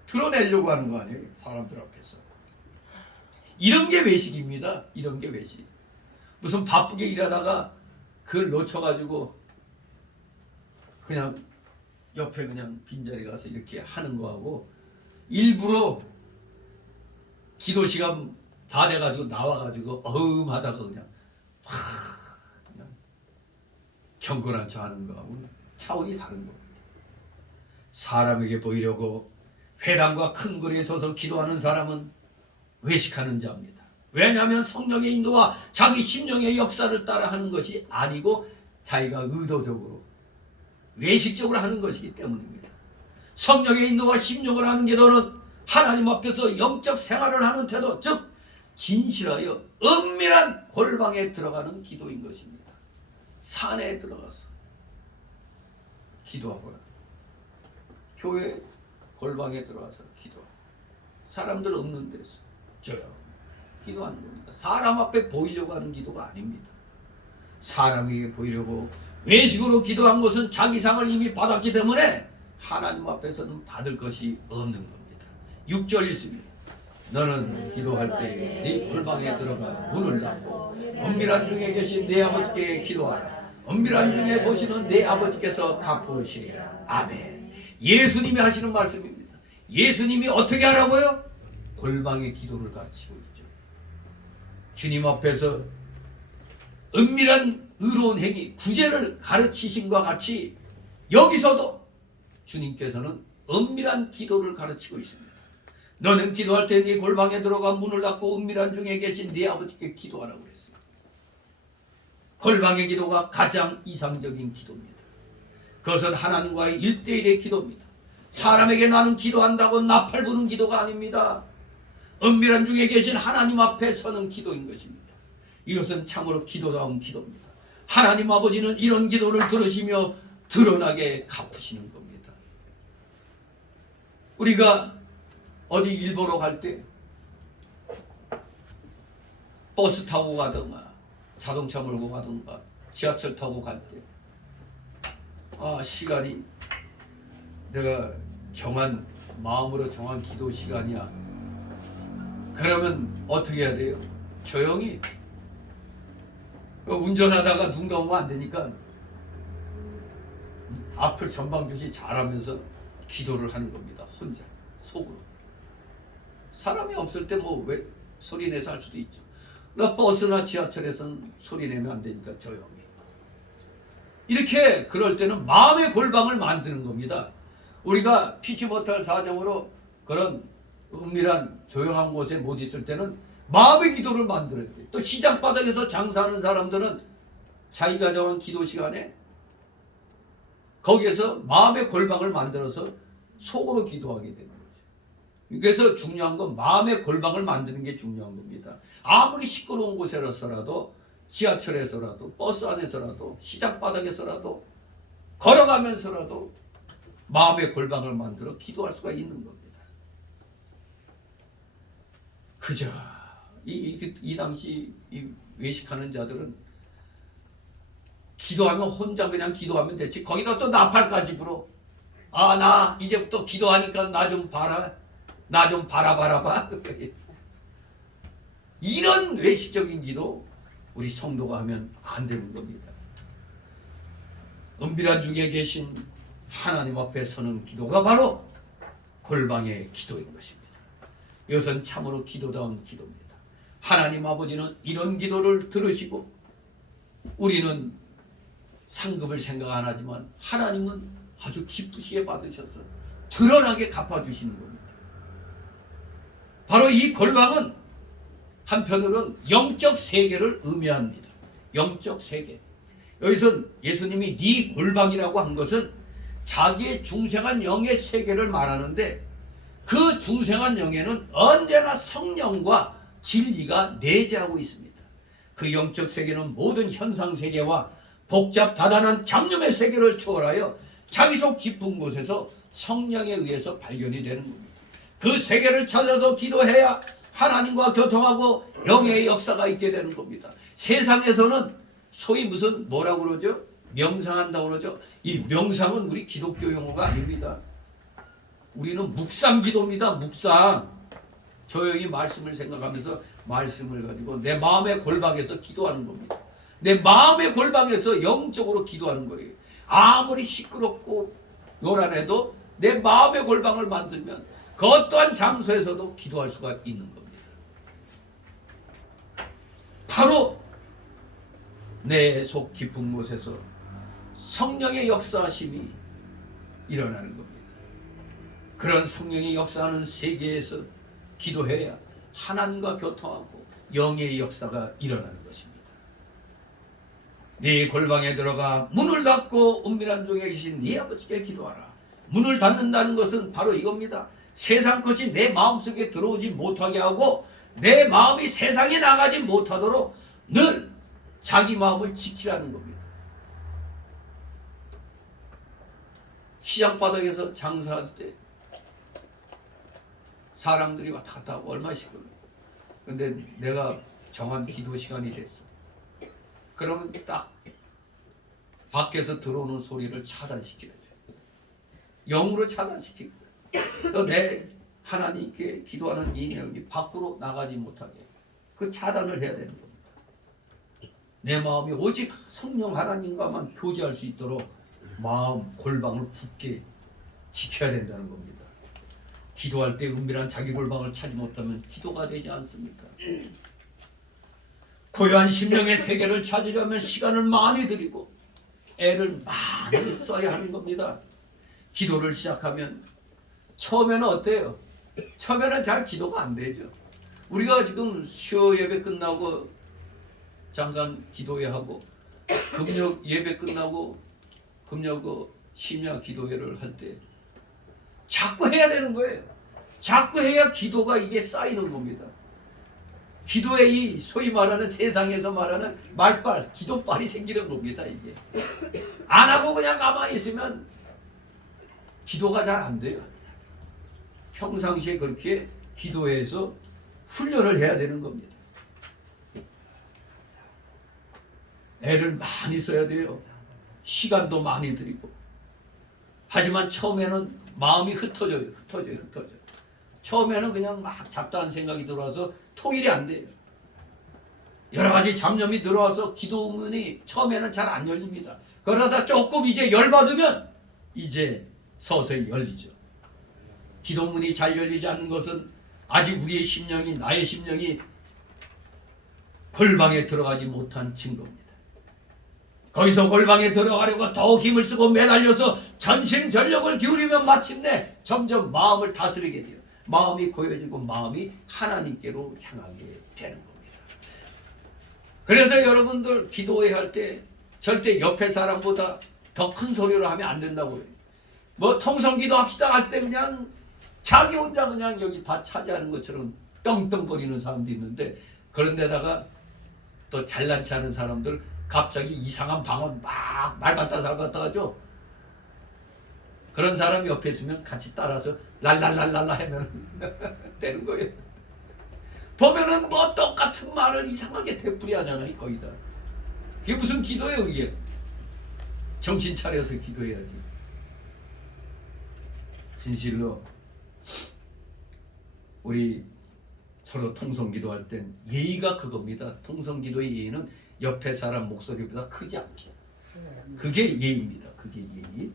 드러내려고 하는 거 아니에요, 사람들 앞에서. 이런 게 외식입니다. 이런 게 외식. 무슨 바쁘게 일하다가 그걸 놓쳐가지고 그냥 옆에 그냥 빈자리 가서 이렇게 하는 거하고, 일부러 기도 시간 다 돼가지고 나와가지고 하다가 그냥 경건한 척 하는 거하고는 차원이 다른 겁니다. 사람에게 보이려고 회당과 큰 거리에 서서 기도하는 사람은 외식하는 자입니다. 왜냐하면 성령의 인도와 자기 심령의 역사를 따라 하는 것이 아니고 자기가 의도적으로 외식적으로 하는 것이기 때문입니다. 성령의 인도와 심령을 하는 기도는 하나님 앞에서 영적 생활을 하는 태도, 즉 진실하여 은밀한 골방에 들어가는 기도인 것입니다. 산에 들어가서 기도하거나 교회 골방에 들어가서 기도하고 사람들 없는 데서 기도하는 겁니다. 사람 앞에 보이려고 하는 기도가 아닙니다. 사람에게 보이려고 외식으로 기도한 것은 자기 상을 이미 받았기 때문에 하나님 앞에서는 받을 것이 없는 겁니다. 6절 있습니다. 너는 기도할 때 네 골방에 들어가 문을 닫고 은밀한 중에 계신 내 아버지께 기도하라. 은밀한 중에 보시는 내 아버지께서 갚으시리라. 아멘. 예수님이 하시는 말씀입니다. 예수님이 어떻게 하라고요? 골방의 기도를 가르치고 있죠. 주님 앞에서 은밀한 의로운 행위, 구제를 가르치신과 같이 여기서도 주님께서는 은밀한 기도를 가르치고 있습니다. 너는 기도할 때 네 골방에 들어가 문을 닫고 은밀한 중에 계신 네 아버지께 기도하라고 했어요. 골방의 기도가 가장 이상적인 기도입니다. 그것은 하나님과의 1대1의 기도입니다. 사람에게 나는 기도한다고 나팔 부는 기도가 아닙니다. 은밀한 중에 계신 하나님 앞에 서는 기도인 것입니다. 이것은 참으로 기도다운 기도입니다. 하나님 아버지는 이런 기도를 들으시며 드러나게 갚으시는 겁니다. 우리가 어디 일 보러 갈 때 버스 타고 가든가 자동차 몰고 가든가 지하철 타고 갈 때 시간이 내가 마음으로 정한 기도 시간이야. 그러면 어떻게 해야 돼요? 조용히. 운전하다가 눈 감으면 안 되니까 앞을 전방주시 잘하면서 기도를 하는 겁니다. 혼자 속으로. 사람이 없을 때 뭐 왜 소리 내서 할 수도 있죠. 나 버스나 지하철에서는 소리 내면 안 되니까 조용히. 이렇게 그럴 때는 마음의 골방을 만드는 겁니다. 우리가 피치 못할 사정으로 그런 은밀한 조용한 곳에 못 있을 때는 마음의 기도를 만들어야 돼요. 또 시장 바닥에서 장사하는 사람들은 자기가 정한 기도 시간에 거기에서 마음의 골방을 만들어서 속으로 기도하게 되는 거죠. 그래서 중요한 건 마음의 골방을 만드는 게 중요한 겁니다. 아무리 시끄러운 곳에서라도 지하철에서라도 버스 안에서라도 시장 바닥에서라도 걸어가면서라도 마음의 골방을 만들어 기도할 수가 있는 겁니다. 그저 이 당시 이 외식하는 자들은 기도하면 혼자 그냥 기도하면 됐지 거기다 또 나팔까지 불어. 아, 나 이제부터 기도하니까 나 좀 봐라. 나 좀 바라봐라봐. 이런 외식적인 기도 우리 성도가 하면 안 되는 겁니다. 은밀한 중에 계신 하나님 앞에 서는 기도가 바로 골방의 기도인 것입니다. 이것은 참으로 기도다운 기도입니다. 하나님 아버지는 이런 기도를 들으시고 우리는 상급을 생각 안 하지만 하나님은 아주 기쁘시게 받으셔서 드러나게 갚아주시는 겁니다. 바로 이 골방은 한편으로는 영적 세계를 의미합니다. 영적 세계. 여기서 예수님이 네 골방이라고 한 것은 자기의 중생한 영의 세계를 말하는데 그 중생한 영에는 언제나 성령과 진리가 내재하고 있습니다. 그 영적 세계는 모든 현상 세계와 복잡 다단한 잡념의 세계를 초월하여 자기 속 깊은 곳에서 성령에 의해서 발견이 되는 겁니다. 그 세계를 찾아서 기도해야 하나님과 교통하고 영의 역사가 있게 되는 겁니다. 세상에서는 소위 무슨 뭐라고 그러죠? 명상한다고 그러죠? 이 명상은 우리 기독교 용어가 아닙니다. 우리는 묵상 기도입니다. 묵상. 조용히 말씀을 생각하면서 말씀을 가지고 내 마음의 골방에서 기도하는 겁니다. 내 마음의 골방에서 영적으로 기도하는 거예요. 아무리 시끄럽고 요란해도 내 마음의 골방을 만들면 그 어떠한 장소에서도 기도할 수가 있는 겁니다. 바로 내 속 깊은 곳에서 성령의 역사하심이 일어나는 겁니다. 그런 성령의 역사하는 세계에서 기도해야 하나님과 교통하고 영의 역사가 일어나는 것입니다. 네 골방에 들어가 문을 닫고 은밀한 중에 계신 네 아버지께 기도하라. 문을 닫는다는 것은 바로 이겁니다. 세상 것이 내 마음속에 들어오지 못하게 하고 내 마음이 세상에 나가지 못하도록 늘 자기 마음을 지키라는 겁니다. 시장 바닥에서 장사할 때 사람들이 왔다 갔다 하고 얼마나 시끄러워. 근데 내가 정한 기도 시간이 됐어. 그러면 딱 밖에서 들어오는 소리를 차단시키는 거예요. 영으로 차단시키고 또 내 하나님께 기도하는 이 영이 밖으로 나가지 못하게 그 차단을 해야 되는 겁니다. 내 마음이 오직 성령 하나님과만 교제할 수 있도록 마음 골방을 굳게 지켜야 된다는 겁니다. 기도할 때 은밀한 자기 골방을 찾지 못하면 기도가 되지 않습니다. 고요한 심령의 세계를 찾으려면 시간을 많이 들이고 애를 많이 써야 하는 겁니다. 기도를 시작하면 처음에는 어때요? 처음에는 잘 기도가 안 되죠. 우리가 지금 수요 예배 끝나고 잠깐 기도회 하고 금요 예배 끝나고 금요 심야 기도회를 할 때 자꾸 해야 되는 거예요. 자꾸 해야 기도가 이게 쌓이는 겁니다. 기도의 이 소위 말하는 세상에서 말하는 말빨, 기도빨이 생기는 겁니다. 이게 안 하고 그냥 가만히 있으면 기도가 잘 안 돼요. 평상시에 그렇게 기도해서 훈련을 해야 되는 겁니다. 애를 많이 써야 돼요. 시간도 많이 들이고. 하지만 처음에는 마음이 흩어져요. 처음에는 그냥 막 잡다한 생각이 들어와서 통일이 안 돼요. 여러 가지 잡념이 들어와서 기도 문이 처음에는 잘 안 열립니다. 그러다 조금 이제 열받으면 이제 서서히 열리죠. 기도문이 잘 열리지 않는 것은 아직 우리의 심령이, 나의 심령이 골방에 들어가지 못한 증거입니다. 거기서 골방에 들어가려고 더욱 힘을 쓰고 매달려서 전심전력을 기울이면 마침내 점점 마음을 다스리게 돼요. 마음이 고여지고 마음이 하나님께로 향하게 되는 겁니다. 그래서 여러분들 기도해야 할 때 절대 옆에 사람보다 더 큰 소리로 하면 안 된다고요. 뭐 통성기도 합시다 할 때 그냥 자기 혼자 그냥 여기 다 차지하는 것처럼 떵떵거리는 사람도 있는데, 그런데다가 또 잘난치 않은 사람들 갑자기 이상한 방언 막 말받다 살받다 하죠. 그런 사람이 옆에 있으면 같이 따라서 랄랄랄랄라 하면 되는 거예요. 보면은 뭐 똑같은 말을 이상하게 되풀이하잖아요. 거기다. 그게 무슨 기도예요 그게. 정신 차려서 기도해야지. 진실로 우리 서로 통성기도할 땐 예의가 그겁니다. 통성기도의 예의는 옆에 사람 목소리보다 크지 않게. 그게 예의입니다. 그게 예의.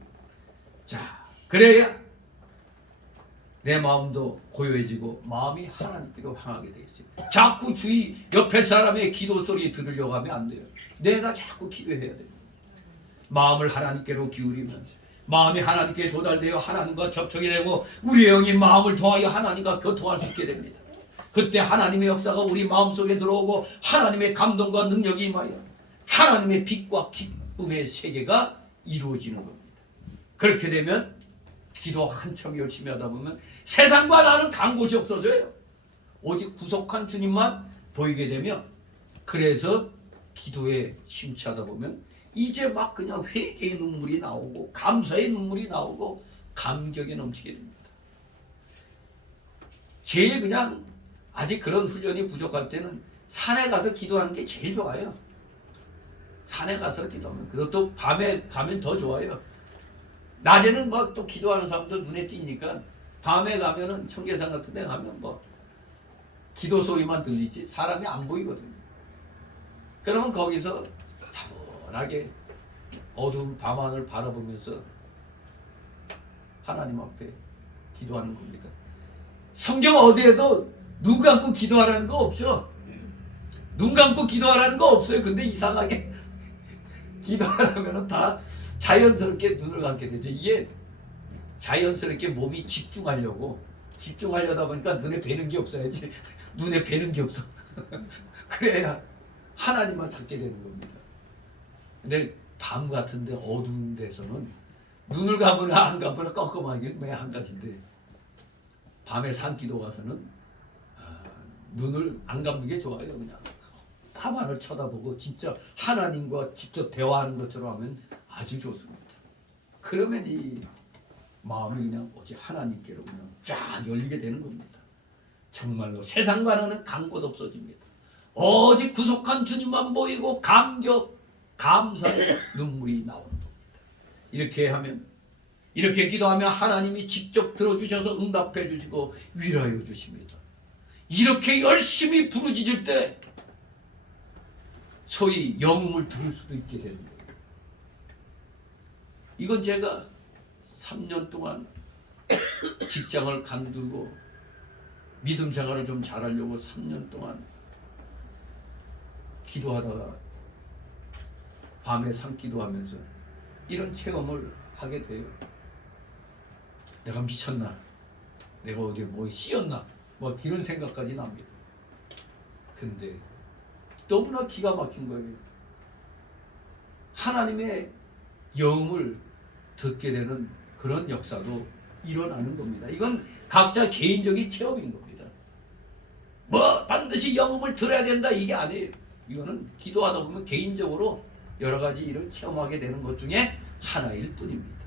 자, 그래야 내 마음도 고요해지고 마음이 하나님께로 향하게 돼 있어요. 자꾸 주위 옆에 사람의 기도 소리 들으려고 하면 안 돼요. 내가 자꾸 기도해야 됩니다. 마음을 하나님께로 기울이면 마음이 하나님께 도달되어 하나님과 접촉이 되고 우리의 영이 마음을 통하여 하나님과 교통할 수 있게 됩니다. 그때 하나님의 역사가 우리 마음속에 들어오고 하나님의 감동과 능력이 임하여 하나님의 빛과 기쁨의 세계가 이루어지는 겁니다. 그렇게 되면 기도 한참 열심히 하다 보면 세상과 나는 간 곳이 없어져요. 오직 구속한 주님만 보이게 되면, 그래서 기도에 심취하다 보면 이제 막 그냥 회개의 눈물이 나오고 감사의 눈물이 나오고 감격에 넘치게 됩니다. 제일 그냥 아직 그런 훈련이 부족할 때는 산에 가서 기도하는 게 제일 좋아요. 산에 가서 기도하면, 그것도 밤에 가면 더 좋아요. 낮에는 막 또 기도하는 사람들 눈에 띄니까 밤에 가면은 청계산 같은 데 가면 뭐 기도 소리만 들리지 사람이 안 보이거든요. 그러면 거기서 차분하게 어두운 밤하늘 바라보면서 하나님 앞에 기도하는 겁니다. 성경 어디에도 눈 감고 기도하라는 거 없죠. 눈 감고 기도하라는 거 없어요. 근데 이상하게 기도하려면 다 자연스럽게 눈을 감게 되죠. 이게 자연스럽게 몸이 집중하려다 보니까 눈에 뵈는 게 없어야지. 눈에 뵈는 게 없어. 그래야 하나님만 찾게 되는 겁니다. 근데 밤 같은데 어두운 데서는 눈을 감으나 안 감으나 껌껌하게 매 한 가지인데, 밤에 산기도 가서는 눈을 안 감는 게 좋아요. 그냥 밤하늘 쳐다보고 진짜 하나님과 직접 대화하는 것처럼 하면 아주 좋습니다. 그러면 이 마음이 그냥 오직 하나님께로 그냥 쫙 열리게 되는 겁니다. 정말로 세상과는 간 곳 없어집니다. 오직 구속한 주님만 보이고 감격, 감사의 눈물이 나오는 겁니다. 이렇게 하면, 이렇게 기도하면 하나님이 직접 들어주셔서 응답해 주시고 위로해 주십니다. 이렇게 열심히 부르짖을 때 소위 영음을 들을 수도 있게 되는 거예요. 이건 제가 3년 동안 직장을 간두고 믿음 생활을 좀 잘하려고 3년 동안 기도하다가 밤에 산기도하면서 이런 체험을 하게 돼요. 내가 미쳤나? 내가 어디에 뭐 씌었나? 뭐 이런 생각까지 납니다. 근데 너무나 기가 막힌 거예요. 하나님의 영음을 듣게 되는 그런 역사도 일어나는 겁니다. 이건 각자 개인적인 체험인 겁니다. 뭐 반드시 영음을 들어야 된다 이게 아니에요. 이거는 기도하다 보면 개인적으로 여러 가지 일을 체험하게 되는 것 중에 하나일 뿐입니다.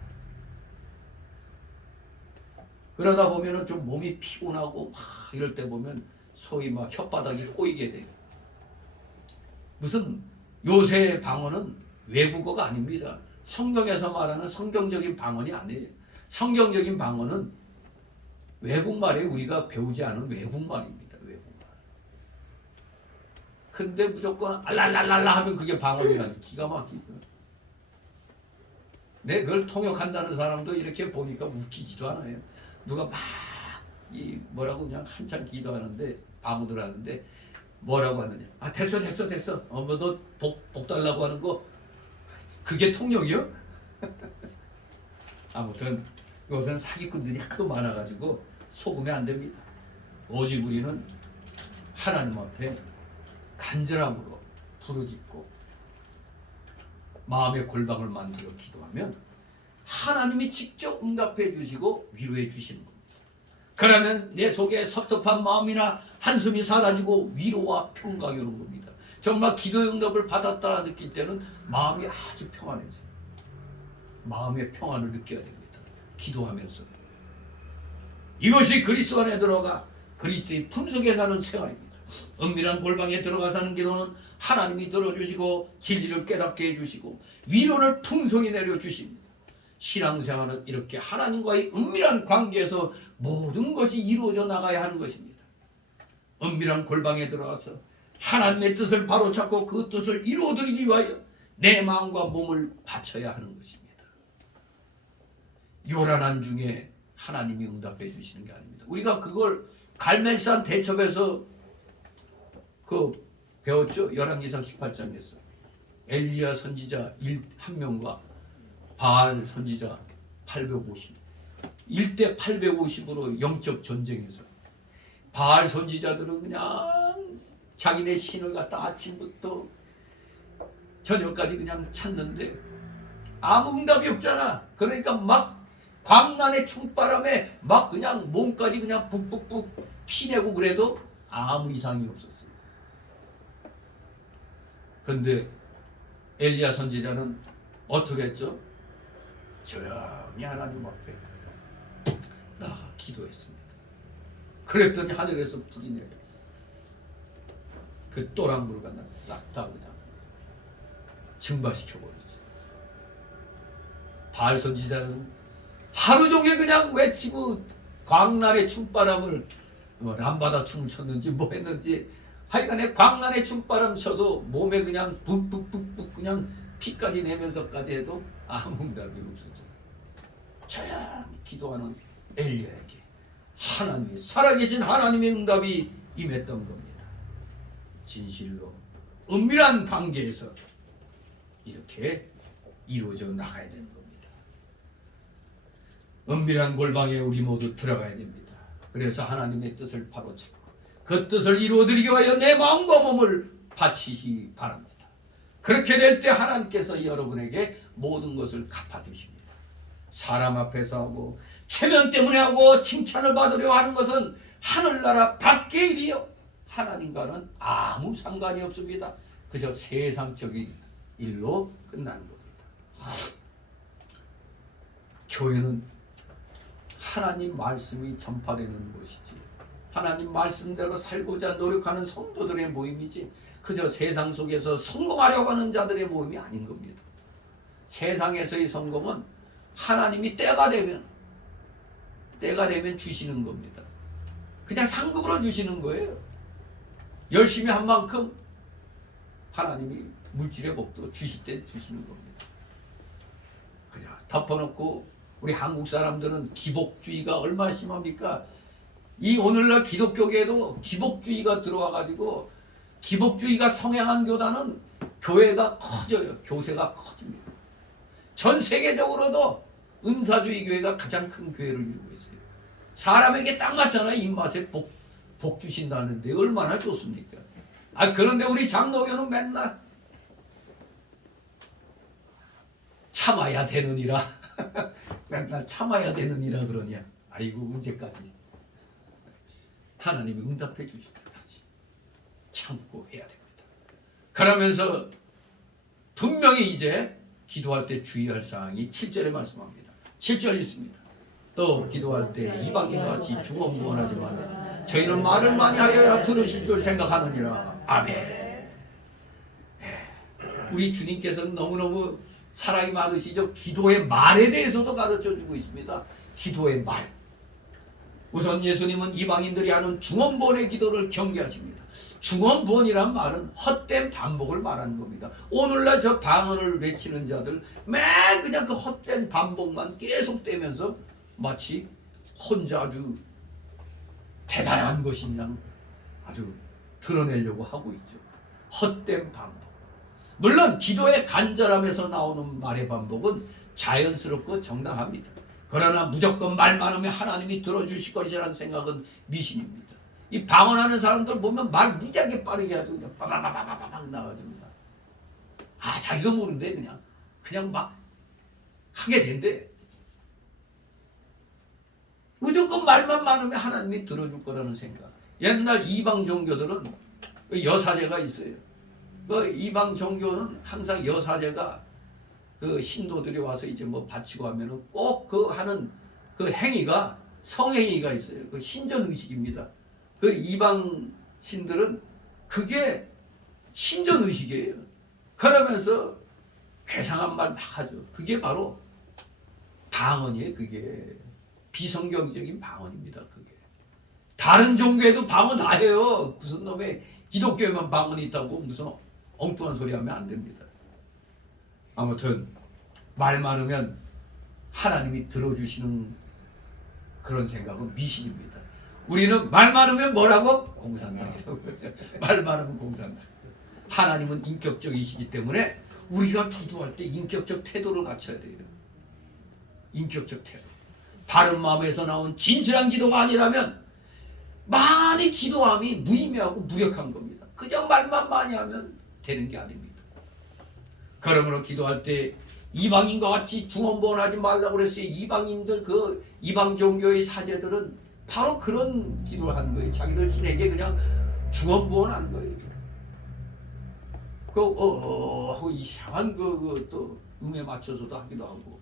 그러다 보면은 좀 몸이 피곤하고 막 이럴 때 보면 소위 막 혓바닥이 꼬이게 돼요. 무슨 요새 방언은 외국어가 아닙니다. 성경에서 말하는 성경적인 방언이 아니에요. 성경적인 방언은 외국말에 우리가 배우지 않은 외국말입니다. 외국말. 근데 무조건 알랄랄랄라 하면 그게 방언이라는 기가 막히죠. 내 그걸 통역한다는 사람도 이렇게 보니까 웃기지도 않아요. 누가 막 이 뭐라고 그냥 한참 기도하는데 방언을 하는데 뭐라고 하느냐. 아 됐어. 뭐 너 복 달라고 하는 거 그게 통역이요? 아무튼 이것은 사기꾼들이 하도 많아가지고 속으면 안 됩니다. 오직 우리는 하나님 앞에 간절함으로 부르짖고 마음의 골방을 만들어 기도하면 하나님이 직접 응답해 주시고 위로해 주시는 겁니다. 그러면 내 속에 섭섭한 마음이나 한숨이 사라지고 위로와 평강이 오는 겁니다. 정말 기도의 응답을 받았다 느낄 때는 마음이 아주 평안해져요. 마음의 평안을 느껴야 됩니다. 기도하면서. 이것이 그리스도 안에 들어가 그리스도의 품속에 사는 생활입니다. 은밀한 골방에 들어가 사는 기도는 하나님이 들어주시고 진리를 깨닫게 해주시고 위로를 풍성히 내려주십니다. 신앙생활은 이렇게 하나님과의 은밀한 관계에서 모든 것이 이루어져 나가야 하는 것입니다. 은밀한 골방에 들어가서 하나님의 뜻을 바로잡고 그 뜻을 이루어드리기 위하여 내 마음과 몸을 바쳐야 하는 것입니다. 요란한 중에 하나님이 응답해 주시는 게 아닙니다. 우리가 그걸 갈멜산 대첩에서 배웠죠. 열왕기상 18장에서 엘리야 선지자 한 명과 바알 선지자 850 1대 850으로 영적 전쟁에서 바알 선지자들은 그냥 자기네 신을 갖다 아침부터 저녁까지 그냥 찾는데 아무 응답이 없잖아. 그러니까 막 광란의 충바람에 막 그냥 몸까지 그냥 북북북 피내고 그래도 아무 이상이 없었어요. 근데 엘리야 선지자는 어떻게 했죠? 조용히 하나님 앞에 기도했습니다. 그랬더니 하늘에서 불이 내려 그 또랑불을 갖다 싹 다 그냥 증발시켜버렸어요. 바알 선지자는 하루 종일 그냥 외치고 광란의 춤바람을 람바다 춤을 췄는지 뭐 했는지 하여간에 광란의 춤바람 쳐도 몸에 그냥 북북북북 그냥 피까지 내면서까지 해도 아무 응답이 없었죠. 조용히 기도하는 엘리야에게 하나님이 살아계신 하나님의 응답이 임했던 겁니다. 진실로 은밀한 관계에서 이렇게 이루어져 나가야 되는 겁니다. 은밀한 골방에 우리 모두 들어가야 됩니다. 그래서 하나님의 뜻을 바로잡고 그 뜻을 이루어드리기 위하여 내 마음과 몸을 바치시 바랍니다. 그렇게 될 때 하나님께서 여러분에게 모든 것을 갚아주십니다. 사람 앞에서 하고 체면 때문에 하고 칭찬을 받으려 하는 것은 하늘나라 밖의 일이요 하나님과는 아무 상관이 없습니다. 그저 세상적인 일로 끝나는 겁니다. 교회는 하나님 말씀이 전파되는 곳이지 하나님 말씀대로 살고자 노력하는 성도들의 모임이지 그저 세상 속에서 성공하려고 하는 자들의 모임이 아닌 겁니다. 세상에서의 성공은 하나님이 때가 되면 주시는 겁니다. 그냥 상급으로 주시는 거예요. 열심히 한 만큼 하나님이 물질의 복도 주실 때 주시는 겁니다. 그저 덮어놓고 우리 한국 사람들은 기복주의가 얼마나 심합니까? 이 오늘날 기독교계에도 기복주의가 들어와가지고 기복주의가 성행한 교단은 교회가 커져요. 교세가 커집니다. 전 세계적으로도 은사주의 교회가 가장 큰 교회를 이루고 있어요. 사람에게 딱 맞잖아요. 입맛에 복 주신다는데 얼마나 좋습니까? 그런데 우리 장로교는 맨날 참아야 되느니라 맨날 참아야 되느니라 그러냐. 아이고 언제까지 하나님이 응답해 주실 때까지 참고 해야 됩니다. 그러면서 분명히 이제 기도할 때 주의할 사항이 7절에 말씀합니다. 7절 있습니다. 또 기도할 때 이방인과 같이 중언부언하지 마라. 저희는 말을 많이 하여야 들으실 줄 생각하느니라. 아멘. 우리 주님께서는 너무너무 사랑이 많으시죠. 기도의 말에 대해서도 가르쳐주고 있습니다. 기도의 말. 우선 예수님은 이방인들이 하는 중언부언의 기도를 경계하십니다. 중언부언이란 말은 헛된 반복을 말하는 겁니다. 오늘날 저 방언을 외치는 자들 맨 그냥 그 헛된 반복만 계속되면서 마치 혼자 아주 대단한 것이냐 아주 드러내려고 하고 있죠. 헛된 반복. 물론 기도의 간절함에서 나오는 말의 반복은 자연스럽고 정당합니다. 그러나 무조건 말 많으면 하나님이 들어주실 것이라는 생각은 미신입니다. 이 방언하는 사람들 보면 말 무지하게 빠르게 하죠. 그냥 빠바바바바박 나가집니다. 아, 자기도 모르는데 그냥 막 하게 된대. 무조건 말만 많으면 하나님이 들어줄 거라는 생각. 옛날 이방 종교들은 여사제가 있어요. 그 이방 종교는 항상 여사제가 그 신도들이 와서 이제 뭐 바치고 하면은 꼭 그 하는 그 행위가 성행위가 있어요. 그 신전 의식입니다. 그 이방 신들은 그게 신전 의식이에요. 그러면서 괴상한 말 막 하죠. 그게 바로 방언이에요. 그게 비성경적인 방언입니다. 그게 다른 종교에도 방언 다 해요. 무슨 놈의 기독교에만 방언이 있다고 무슨 엉뚱한 소리 하면 안 됩니다. 아무튼 말 많으면 하나님이 들어주시는 그런 생각은 미신입니다. 우리는 말 많으면 뭐라고? 공산당이라고 그러죠. 말 많으면 공산당. 하나님은 인격적이시기 때문에 우리가 기도할 때 인격적 태도를 갖춰야 돼요. 인격적 태도. 바른 마음에서 나온 진실한 기도가 아니라면 많이 기도함이 무의미하고 무력한 겁니다. 그냥 말만 많이 하면 되는 게 아닙니다. 그러므로 기도할 때 이방인과 같이 중언부언하지 말라고 그랬어요. 이방인들 그 이방 종교의 사제들은 바로 그런 기도를 하는 거예요. 자기들 신에게 그냥 중언부언하는 거예요. 하고 이상한 또 음에 맞춰서도 하기도 하고.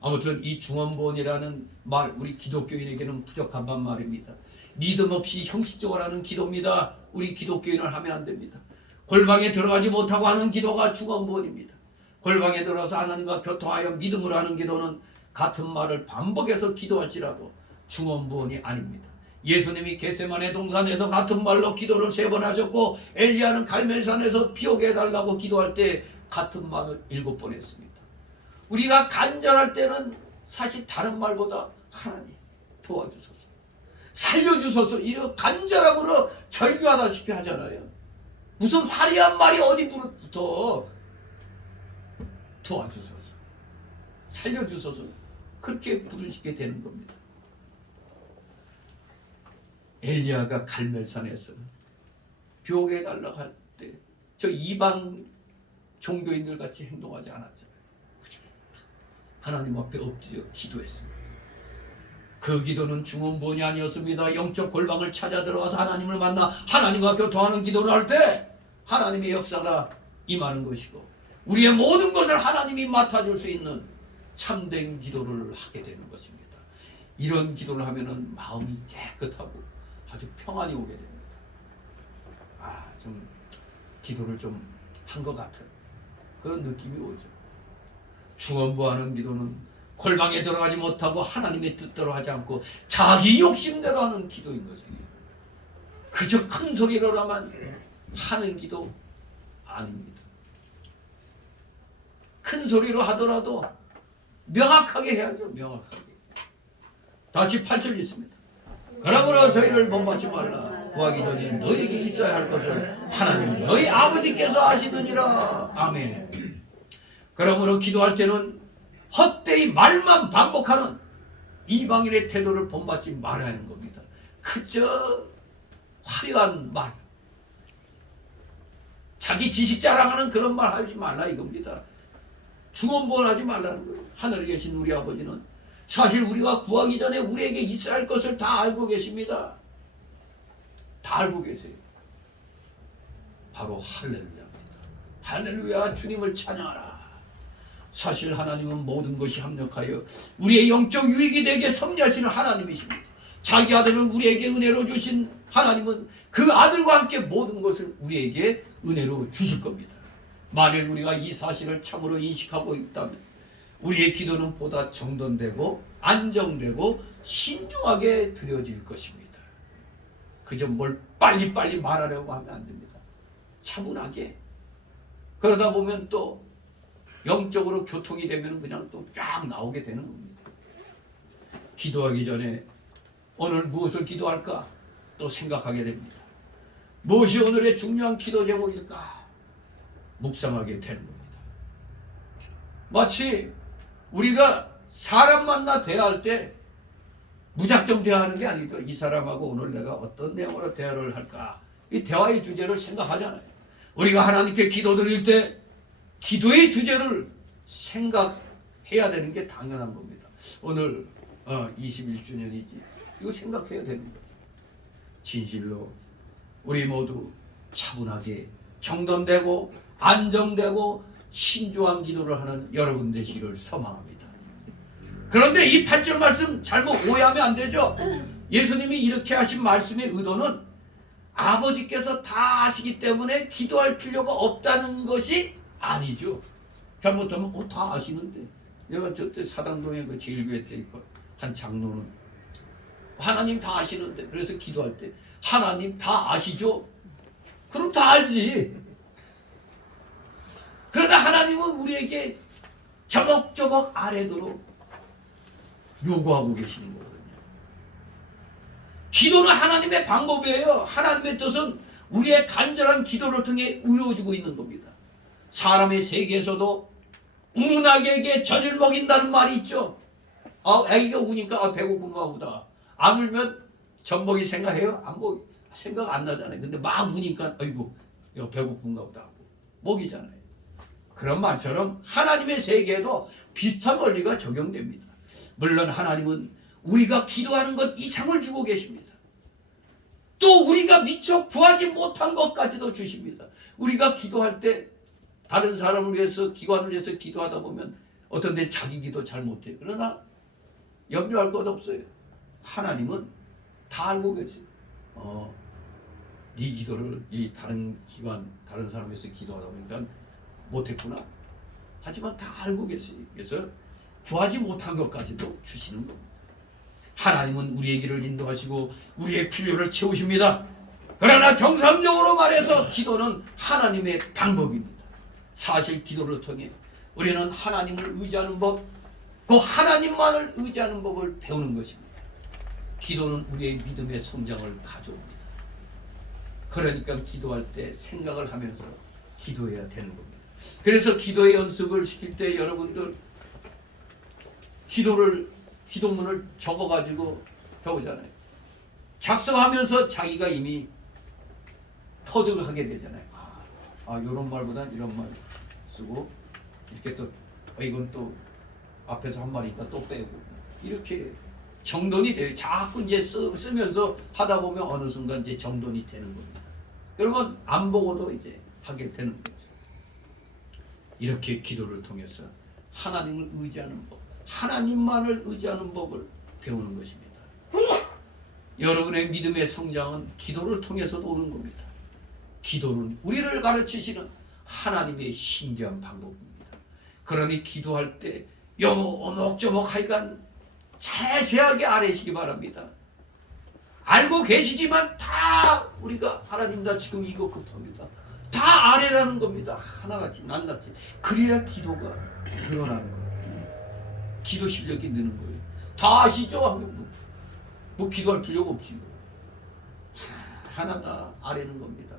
아무튼 이 중언부언이라는 말 우리 기독교인에게는 부족한 말입니다. 믿음 없이 형식적으로 하는 기도입니다. 우리 기독교인은 하면 안 됩니다. 골방에 들어가지 못하고 하는 기도가 중언부언입니다. 골방에 들어가서 하나님과 교통하여 믿음으로 하는 기도는 같은 말을 반복해서 기도할지라도 중언부언이 아닙니다. 예수님이 겟세마네 동산에서 같은 말로 기도를 3번 하셨고 엘리야는 갈멜산에서 비 오게 해달라고 기도할 때 같은 말을 7번 했습니다. 우리가 간절할 때는 사실 다른 말보다 하나님 도와주소서, 살려주소서 이런 간절함으로 절규하다시피 하잖아요. 무슨 화려한 말이 어디부터 도와주소서, 살려주소서 그렇게 부르시게 되는 겁니다. 엘리야가 갈멜산에서 비 오게 해달라고 할 때 저 이방 종교인들 같이 행동하지 않았잖아요. 하나님 앞에 엎드려 기도했습니다. 그 기도는 중언부언이 아니었습니다. 영적 골방을 찾아 들어가서 하나님을 만나 하나님과 교통하는 기도를 할 때 하나님의 역사가 임하는 것이고 우리의 모든 것을 하나님이 맡아줄 수 있는 참된 기도를 하게 되는 것입니다. 이런 기도를 하면은 마음이 깨끗하고 아주 평안이 오게 됩니다. 좀 기도를 좀 한 것 같은 그런 느낌이 오죠. 중언부하는 기도는 골방에 들어가지 못하고 하나님의 뜻대로 하지 않고 자기 욕심대로 하는 기도인 것입니다. 그저 큰 소리로만 하는 기도 아닙니다. 큰 소리로 하더라도 명확하게 해야죠. 명확하게. 다시 8절 있습니다. 그러므로 저희를 본받지 말라. 구하기 전에 너에게 있어야 할 것을 하나님 너희 아버지께서 아시느니라. 아멘. 그러므로 기도할 때는 헛되이 말만 반복하는 이방인의 태도를 본받지 말아야 하는 겁니다. 그저 화려한 말, 자기 지식 자랑하는 그런 말 하지 말라 이겁니다. 중언부언하지 말라는 거예요. 하늘에 계신 우리 아버지는 사실 우리가 구하기 전에 우리에게 있어야 할 것을 다 알고 계십니다. 다 알고 계세요. 바로 할렐루야입니다. 할렐루야, 주님을 찬양하라. 사실 하나님은 모든 것이 합력하여 우리의 영적 유익이 되게 섭리하시는 하나님이십니다. 자기 아들을 우리에게 은혜로 주신 하나님은 그 아들과 함께 모든 것을 우리에게 은혜로 주실 겁니다. 만일 우리가 이 사실을 참으로 인식하고 있다면 우리의 기도는 보다 정돈되고 안정되고 신중하게 드려질 것입니다. 그저 뭘 빨리빨리 말하려고 하면 안 됩니다. 차분하게. 그러다 보면 또 영적으로 교통이 되면 그냥 또 쫙 나오게 되는 겁니다. 기도하기 전에 오늘 무엇을 기도할까 또 생각하게 됩니다. 무엇이 오늘의 중요한 기도 제목일까 묵상하게 되는 겁니다. 마치 우리가 사람 만나 대화할 때 무작정 대화하는 게 아니죠. 이 사람하고 오늘 내가 어떤 내용으로 대화를 할까, 이 대화의 주제를 생각하잖아요. 우리가 하나님께 기도드릴 때 기도의 주제를 생각해야 되는 게 당연한 겁니다. 오늘 21주년이지. 이거 생각해야 되는 거죠. 진실로 우리 모두 차분하게 정돈되고 안정되고 신중한 기도를 하는 여러분 되시기를 소망합니다. 그런데 이 8절 말씀 잘못 오해하면 안 되죠. 예수님이 이렇게 하신 말씀의 의도는 아버지께서 다 아시기 때문에 기도할 필요가 없다는 것이 아니죠. 잘못하면 다 아시는데, 내가 저때 사당동에 그 제1교회 때 한 장로는 하나님 다 아시는데, 그래서 기도할 때 하나님 다 아시죠? 그럼 다 알지. 그러나 하나님은 우리에게 조목조목 아래도록 요구하고 계시는 거거든요. 기도는 하나님의 방법이에요. 하나님의 뜻은 우리의 간절한 기도를 통해 이루어지고 있는 겁니다. 사람의 세계에서도 우는 아기에게 젖을 먹인다는 말이 있죠. 아기가 우니까 배고픈가 보다. 안 울면 젖먹이 생각해요? 안 먹이. 생각 안 나잖아요. 근데 막 우니까 아이고 이거 배고픈가 보다 하고 먹이잖아요. 그런 말처럼 하나님의 세계에도 비슷한 원리가 적용됩니다. 물론 하나님은 우리가 기도하는 것 이상을 주고 계십니다. 또 우리가 미처 구하지 못한 것까지도 주십니다. 우리가 기도할 때 다른 사람을 위해서, 기관을 위해서 기도하다 보면 어떤 데 자기 기도 잘 못해요. 그러나 염려할 것 없어요. 하나님은 다 알고 계세요. 네 기도를 이 다른 기관, 다른 사람 위해서 기도하다 보니까 못했구나. 하지만 다 알고 계세요. 그래서 구하지 못한 것까지도 주시는 겁니다. 하나님은 우리의 길을 인도하시고 우리의 필요를 채우십니다. 그러나 정상적으로 말해서 기도는 하나님의 방법입니다. 사실 기도를 통해 우리는 하나님을 의지하는 법, 그 하나님만을 의지하는 법을 배우는 것입니다. 기도는 우리의 믿음의 성장을 가져옵니다. 그러니까 기도할 때 생각을 하면서 기도해야 되는 겁니다. 그래서 기도의 연습을 시킬 때 여러분들 기도문을 적어가지고 배우잖아요. 작성하면서 자기가 이미 터득하게 되잖아요. 이런 말보단 이런 말 쓰고, 이렇게 또 이건 또 앞에서 한 말이니까 또 빼고, 이렇게 정돈이 돼요. 자꾸 이제 쓰면서 하다 보면 어느 순간 이제 정돈이 되는 겁니다. 그러면 안 보고도 이제 하게 되는 거죠. 이렇게 기도를 통해서 하나님을 의지하는 법, 하나님만을 의지하는 법을 배우는 것입니다. 여러분의 믿음의 성장은 기도를 통해서도 오는 겁니다. 기도는 우리를 가르치시는 하나님의 신기한 방법입니다. 그러니 기도할 때 요목조목 하여간 자세하게 아뢰시기 바랍니다. 알고 계시지만 다 우리가 하나님 나 지금 이거 급합니다. 다 아뢰라는 겁니다. 하나같이 낱낱이. 그래야 기도가 늘어나는 거예요. 기도 실력이 느는 거예요. 다 아시죠? 하면 뭐 기도할 필요가 없지. 하나하나 아뢰는 겁니다.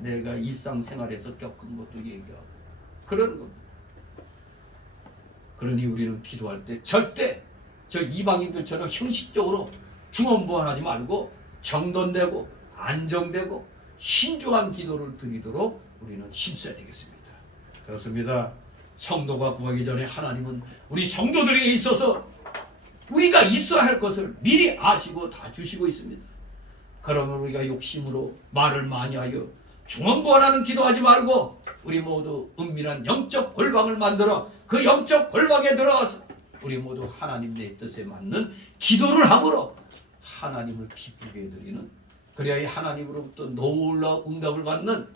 내가 일상생활에서 겪은 것도 얘기하고 그런 겁니다. 그러니 우리는 기도할 때 절대 저 이방인들처럼 형식적으로 중언부언하지 말고 정돈되고 안정되고 신중한 기도를 드리도록 우리는 힘써야 되겠습니다. 그렇습니다. 성도가 구하기 전에 하나님은 우리 성도들에게 있어서 우리가 있어야 할 것을 미리 아시고 다 주시고 있습니다. 그러면 우리가 욕심으로 말을 많이 하여 중언부언하는 기도하지 말고 우리 모두 은밀한 영적 골방을 만들어 그 영적 골방에 들어가서 우리 모두 하나님 내 뜻에 맞는 기도를 함으로 하나님을 기쁘게 해드리는, 그래야 하나님으로부터 놀라운 응답을 받는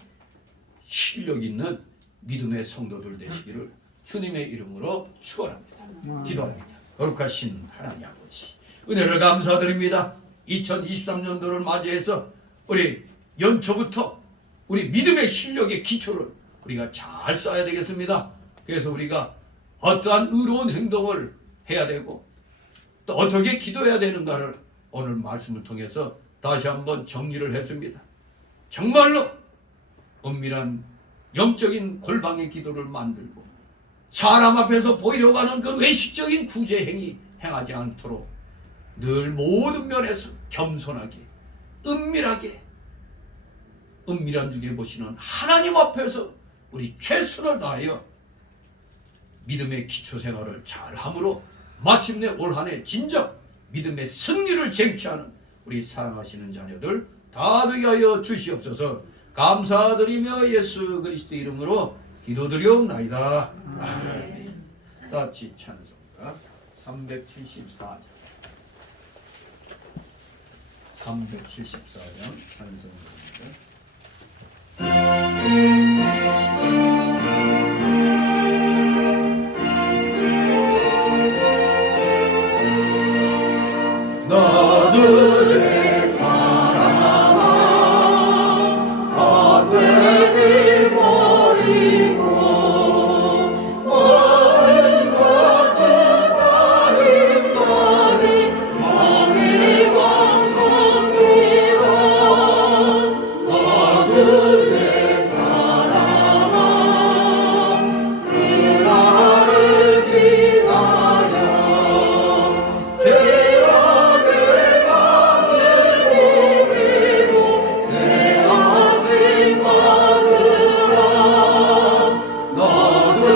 실력 있는 믿음의 성도들 되시기를 주님의 이름으로 축원합니다. 기도합니다. 거룩하신 하나님 아버지, 은혜를 감사드립니다. 2023년도를 맞이해서 우리 연초부터 우리 믿음의 실력의 기초를 우리가 잘 쌓아야 되겠습니다. 그래서 우리가 어떠한 의로운 행동을 해야 되고 또 어떻게 기도해야 되는가를 오늘 말씀을 통해서 다시 한번 정리를 했습니다. 정말로 은밀한 영적인 골방의 기도를 만들고 사람 앞에서 보이려고 하는 그 외식적인 구제 행위 행하지 않도록 늘 모든 면에서 겸손하게 은밀하게 은밀한 중에 보시는 하나님 앞에서 우리 최선을 다하여 믿음의 기초 생활을 잘 함으로 마침내 올 한 해 진정 믿음의 승리를 쟁취하는 우리 사랑하시는 자녀들 다 되게 하여 주시옵소서. 감사드리며 예수 그리스도 이름으로 기도드리옵나이다. 아멘. 같이 찬송가 374장 374장 찬송가입니다. 나주의 사랑아 하늘을 버리고 먼 같은 다른 나를 왕의 왕성 이라 나주의 사랑아 그 날을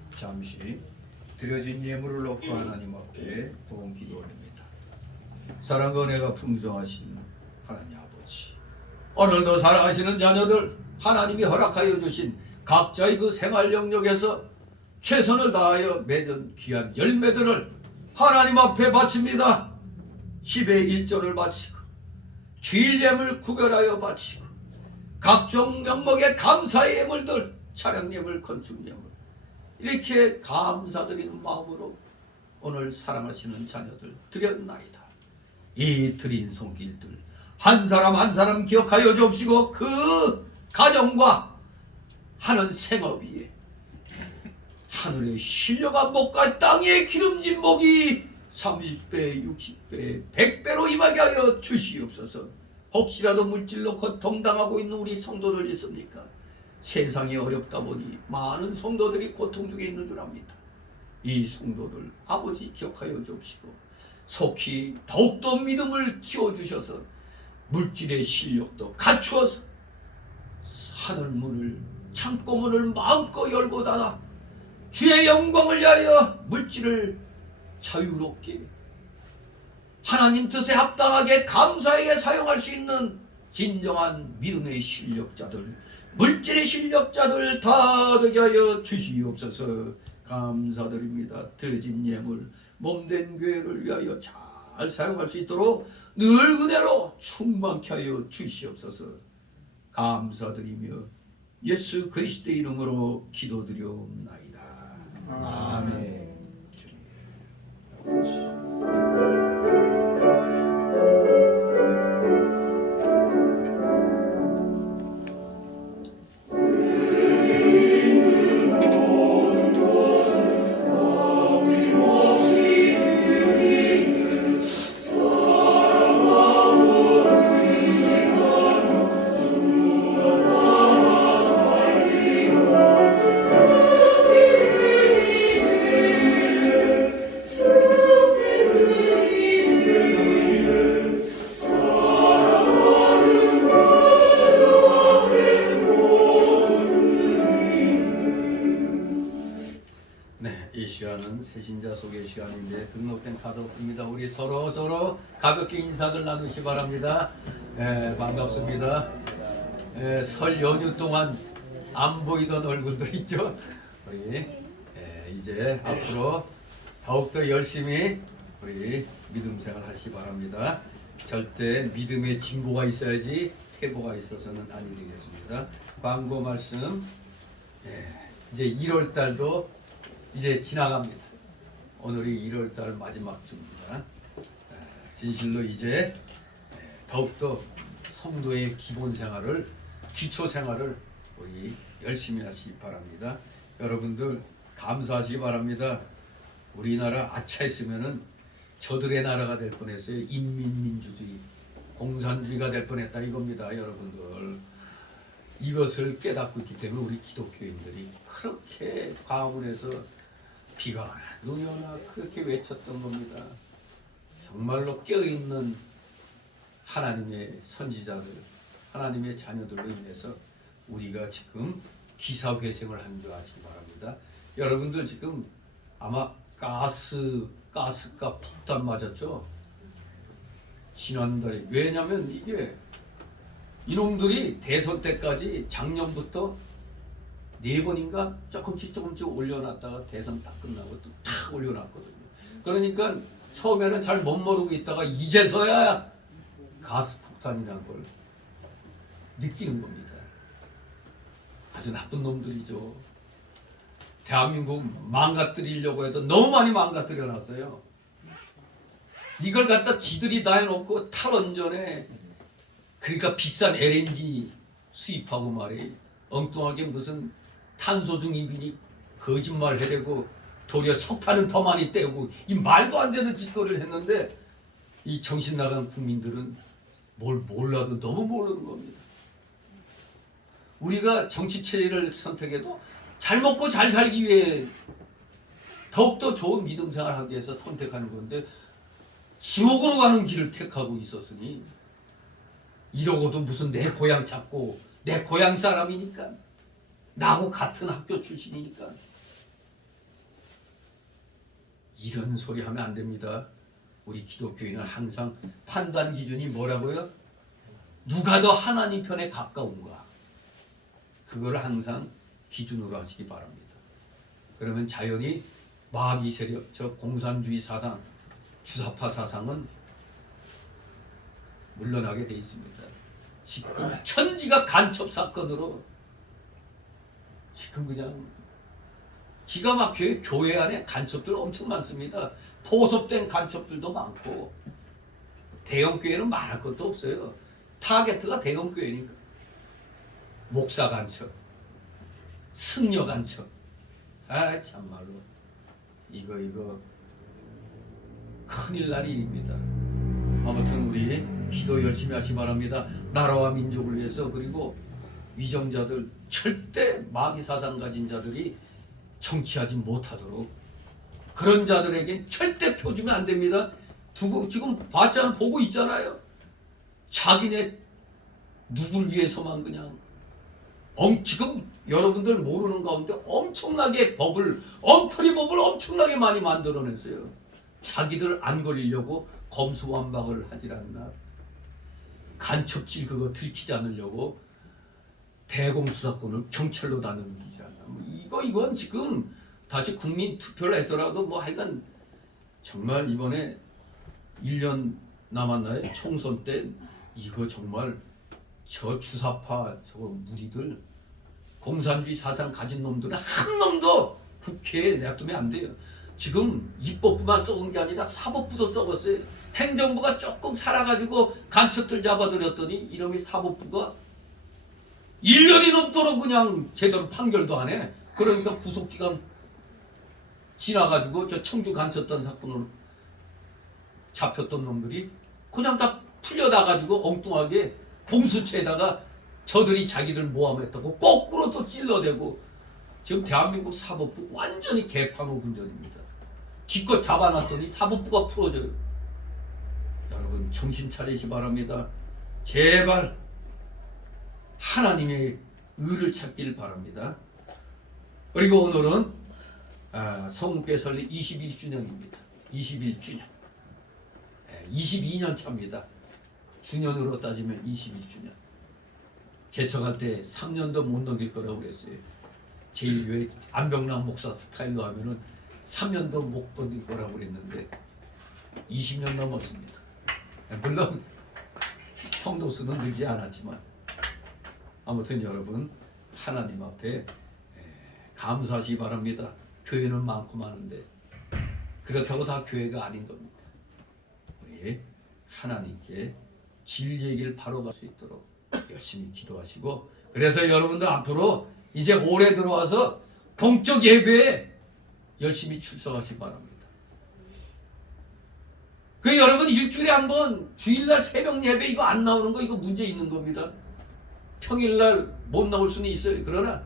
기다려 드려진 예물을 놓고 하나님 앞에 도움 기도드립니다. 사랑과 은혜가 풍성하신 하나님 아버지, 오늘도 사랑하시는 자녀들 하나님이 허락하여 주신 각자의 그 생활 영역에서 최선을 다하여 맺은 귀한 열매들을 하나님 앞에 바칩니다. 10의 1조를 바치고 주일 예물 구별하여 바치고 각종 명목의 감사의 예물들, 차량 예물, 건축 예물 이렇게 감사드리는 마음으로 오늘 사랑하시는 자녀들 드렸나이다. 이 드린 손길들 한 사람 한 사람 기억하여 주옵시고 그 가정과 하는 생업 위에 하늘의 신령한 목과 땅의 기름진 목이 30배, 60배, 100배로 임하게 하여 주시옵소서. 혹시라도 물질로 고통당하고 있는 우리 성도들 있습니까? 세상이 어렵다 보니 많은 성도들이 고통 중에 있는 줄 압니다. 이 성도들 아버지 기억하여 주옵시고 속히 더욱더 믿음을 키워주셔서 물질의 실력도 갖추어서 하늘문을 창고문을 마음껏 열고 닫아 주의 영광을 위하여 물질을 자유롭게 하나님 뜻에 합당하게 감사하게 사용할 수 있는 진정한 믿음의 실력자들, 물질의 실력자들 다 되게 하여 주시옵소서. 감사드립니다. 드려진 예물 몸된 교회를 위하여 잘 사용할 수 있도록 늘 은혜로 충만케 하여 주시옵소서. 감사드리며 예수 그리스도의 이름으로 기도드리옵나이다. 아멘. 예배하는 새신자 소개 시간인데 등록된 카드 없습니다. 우리 서로 가볍게 인사들 나누시 바랍니다. 반갑습니다. 설 연휴 동안 안 보이던 얼굴들 있죠? 우리 이제 앞으로 더욱더 열심히 우리 믿음 생활 하시기 바랍니다. 절대 믿음의 진보가 있어야지 퇴보가 있어서는 아니 되겠습니다. 광고 말씀. 이제 1월 달도 이제 지나갑니다. 오늘이 1월 달 마지막 주입니다. 진실로 이제 더욱더 성도의 기본 생활을, 기초 생활을 우리 열심히 하시기 바랍니다. 여러분들 감사하시기 바랍니다. 우리나라 아차했으면은 저들의 나라가 될 뻔했어요. 인민민주주의, 공산주의가 될 뻔했다 이겁니다. 여러분들 이것을 깨닫고 있기 때문에 우리 기독교인들이 그렇게 광화문에서 비가 오나 눈이 오나 그렇게 외쳤던 겁니다. 정말로 깨어있는 하나님의 선지자들, 하나님의 자녀들로 인해서 우리가 지금 기사회생을 한 줄 아시기 바랍니다. 여러분들 지금 아마 가스값 폭탄 맞았죠? 지난달에. 왜냐면 이게 이놈들이 대선 때까지 작년부터 4번인가 조금씩 올려놨다가 대선 딱 끝나고 또 탁 올려놨거든요. 그러니까 처음에는 잘 못 모르고 있다가 이제서야 가스 폭탄이라는 걸 느끼는 겁니다. 아주 나쁜 놈들이죠. 대한민국 망가뜨리려고 해도 너무 많이 망가뜨려 놨어요. 이걸 갖다 지들이 다 해놓고 탈원전에, 그러니까 비싼 LNG 수입하고 말이 엉뚱하게 무슨 탄소 중립이니 거짓말 해대고 도리어 석탄은 더 많이 떼고 이 말도 안 되는 짓거리를 했는데 이 정신 나간 국민들은 뭘 몰라도 너무 모르는 겁니다. 우리가 정치 체제를 선택해도 잘 먹고 잘 살기 위해 더욱더 좋은 믿음 생활하기 위해서 선택하는 건데 지옥으로 가는 길을 택하고 있었으니 이러고도 무슨 내 고향 찾고 내 고향 사람이니까 나하고 같은 학교 출신이니까 이런 소리 하면 안 됩니다. 우리 기독교인은 항상 판단 기준이 뭐라고요? 누가 더 하나님 편에 가까운가? 그거를 항상 기준으로 하시기 바랍니다. 그러면 자연히 마귀 세력, 저 공산주의 사상, 주사파 사상은 물러나게 돼 있습니다. 지금 천지가 간첩 사건으로 지금 그냥 기가 막혀요. 교회 안에 간첩들 엄청 많습니다. 포섭된 간첩들도 많고 대형 교회는 말할 것도 없어요. 타겟트가 대형 교회니까. 목사 간첩, 승려 간첩. 아 참말로 이거 큰일 날 일입니다. 아무튼 우리 기도 열심히 하시 바랍니다. 나라와 민족을 위해서. 그리고 위정자들, 절대 마귀 사상 가진 자들이 정치하지 못하도록 그런 자들에겐 절대 표 주면 안 됩니다. 지금 봤잖아, 보고 있잖아요. 자기네 누굴 위해서만 그냥 지금 여러분들 모르는 가운데 엄청나게 엉터리 법을 엄청나게 많이 만들어냈어요. 자기들 안 걸리려고 검수완박을 하질 않나. 간첩질 그거 들키지 않으려고 대공수사권을 경찰로 다 넘기지 않나. 이건 지금 다시 국민 투표를 해서라도 하여간 정말 이번에 1년 남았나요? 총선 때 이거 정말 저 주사파 저거 무리들, 공산주의 사상 가진 놈들은 한 놈도 국회에 냅두면 안 돼요. 지금 입법부만 썩은 게 아니라 사법부도 썩었어요. 행정부가 조금 살아가지고 간첩들 잡아들였더니 이놈이 사법부가 1년이 넘도록 그냥 제대로 판결도 안 해. 그러니까 구속기간 지나가지고 저 청주 간첩단 사건으로 잡혔던 놈들이 그냥 다 풀려나가지고 엉뚱하게 공수처에다가 저들이 자기들 모함했다고 거꾸로 또 찔러대고 지금 대한민국 사법부 완전히 개판호 분전입니다. 기껏 잡아놨더니 사법부가 풀어줘요. 여러분 정신 차리시 바랍니다. 제발 하나님의 의를 찾길 바랍니다. 그리고 오늘은 성국교회 설립 21주년입니다. 21주년. 22년 차입니다. 주년으로 따지면 21주년. 개척할 때 3년도 못 넘길 거라고 그랬어요. 제1교회 안병남 목사 스타일로 하면은 3년도 못 넘길 거라고 그랬는데 20년 넘었습니다. 물론 성도 수는 늘지 않았지만 아무튼 여러분 하나님 앞에 감사하시 바랍니다. 교회는 많고 많은데 그렇다고 다 교회가 아닌 겁니다. 우리 하나님께 진리의 바로 갈 수 있도록 열심히 기도하시고, 그래서 여러분도 앞으로 이제 올해 들어와서 공적 예배에 열심히 출석하시기 바랍니다. 그 여러분 일주일에 한 번 주일날 새벽 예배 이거 안 나오는 거 이거 문제 있는 겁니다. 평일날 못 나올 수는 있어요. 그러나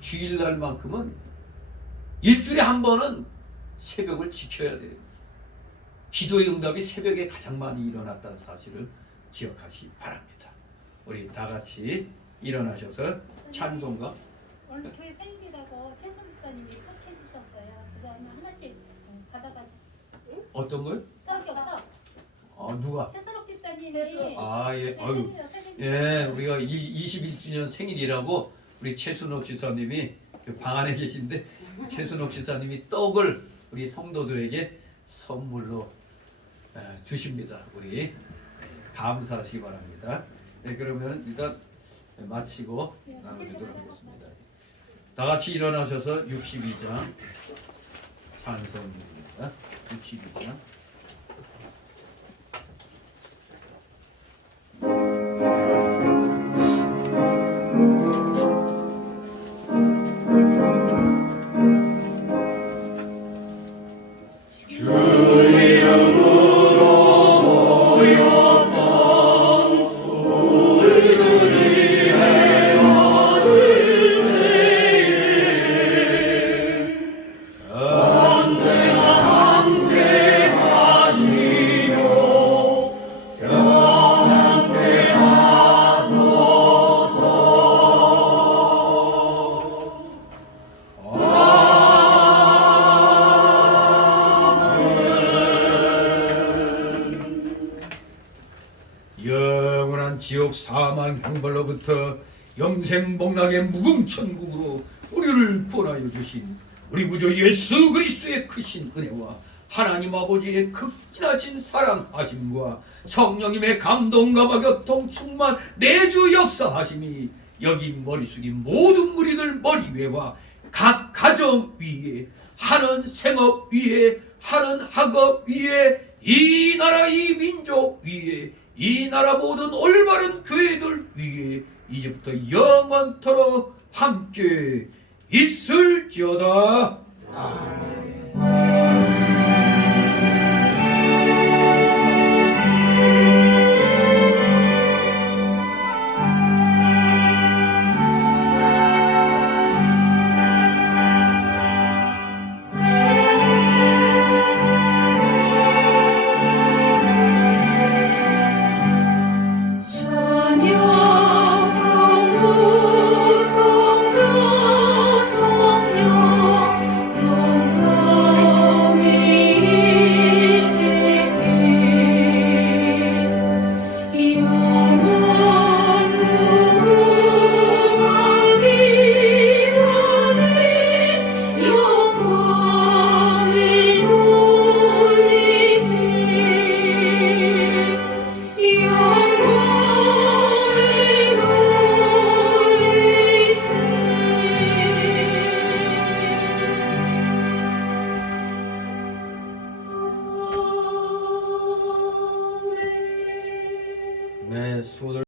주일날만큼은 일주일에 한 번은 새벽을 지켜야 돼요. 기도의 응답이 새벽에 가장 많이 일어났다는 사실을 기억하시기 바랍니다. 우리 다 같이 일어나셔서 찬송가. 오늘 교회 생일이라고 최선 목사님이 꼭 해주셨어요. 그거 하나씩 받아가지고. 어떤 거요? 떡이 없어. 누가? 최선옥 집사님이. 예. 아유. 예, 우리가 21주년 생일이라고 우리 최순옥 지사님이 방 안에 계신데 최순옥 지사님이 떡을 우리 성도들에게 선물로 주십니다. 우리 감사하시기 바랍니다. 네, 그러면 일단 마치고 나눠주도록 하겠습니다. 다 같이 일어나셔서 62장 찬송입니다. 62장. 영원한 지옥 사망 형벌로부터 영생 복락의 무궁천국으로 우리를 구원하여 주신 우리 구주 예수 그리스도의 크신 은혜와 하나님 아버지의 극진하신 사랑하심과 성령님의 감동감화 교통 충만 내주 역사하심이 여기 머리 숙인 모든 무리들 머리 위에와 각 가정 위에 하는 생업 위에 하는 학업 위에 이 나라 이 민족 위에 이 나라 모든 올바른 교회들 위에 이제부터 영원토록 함께 있을지어다. 아멘.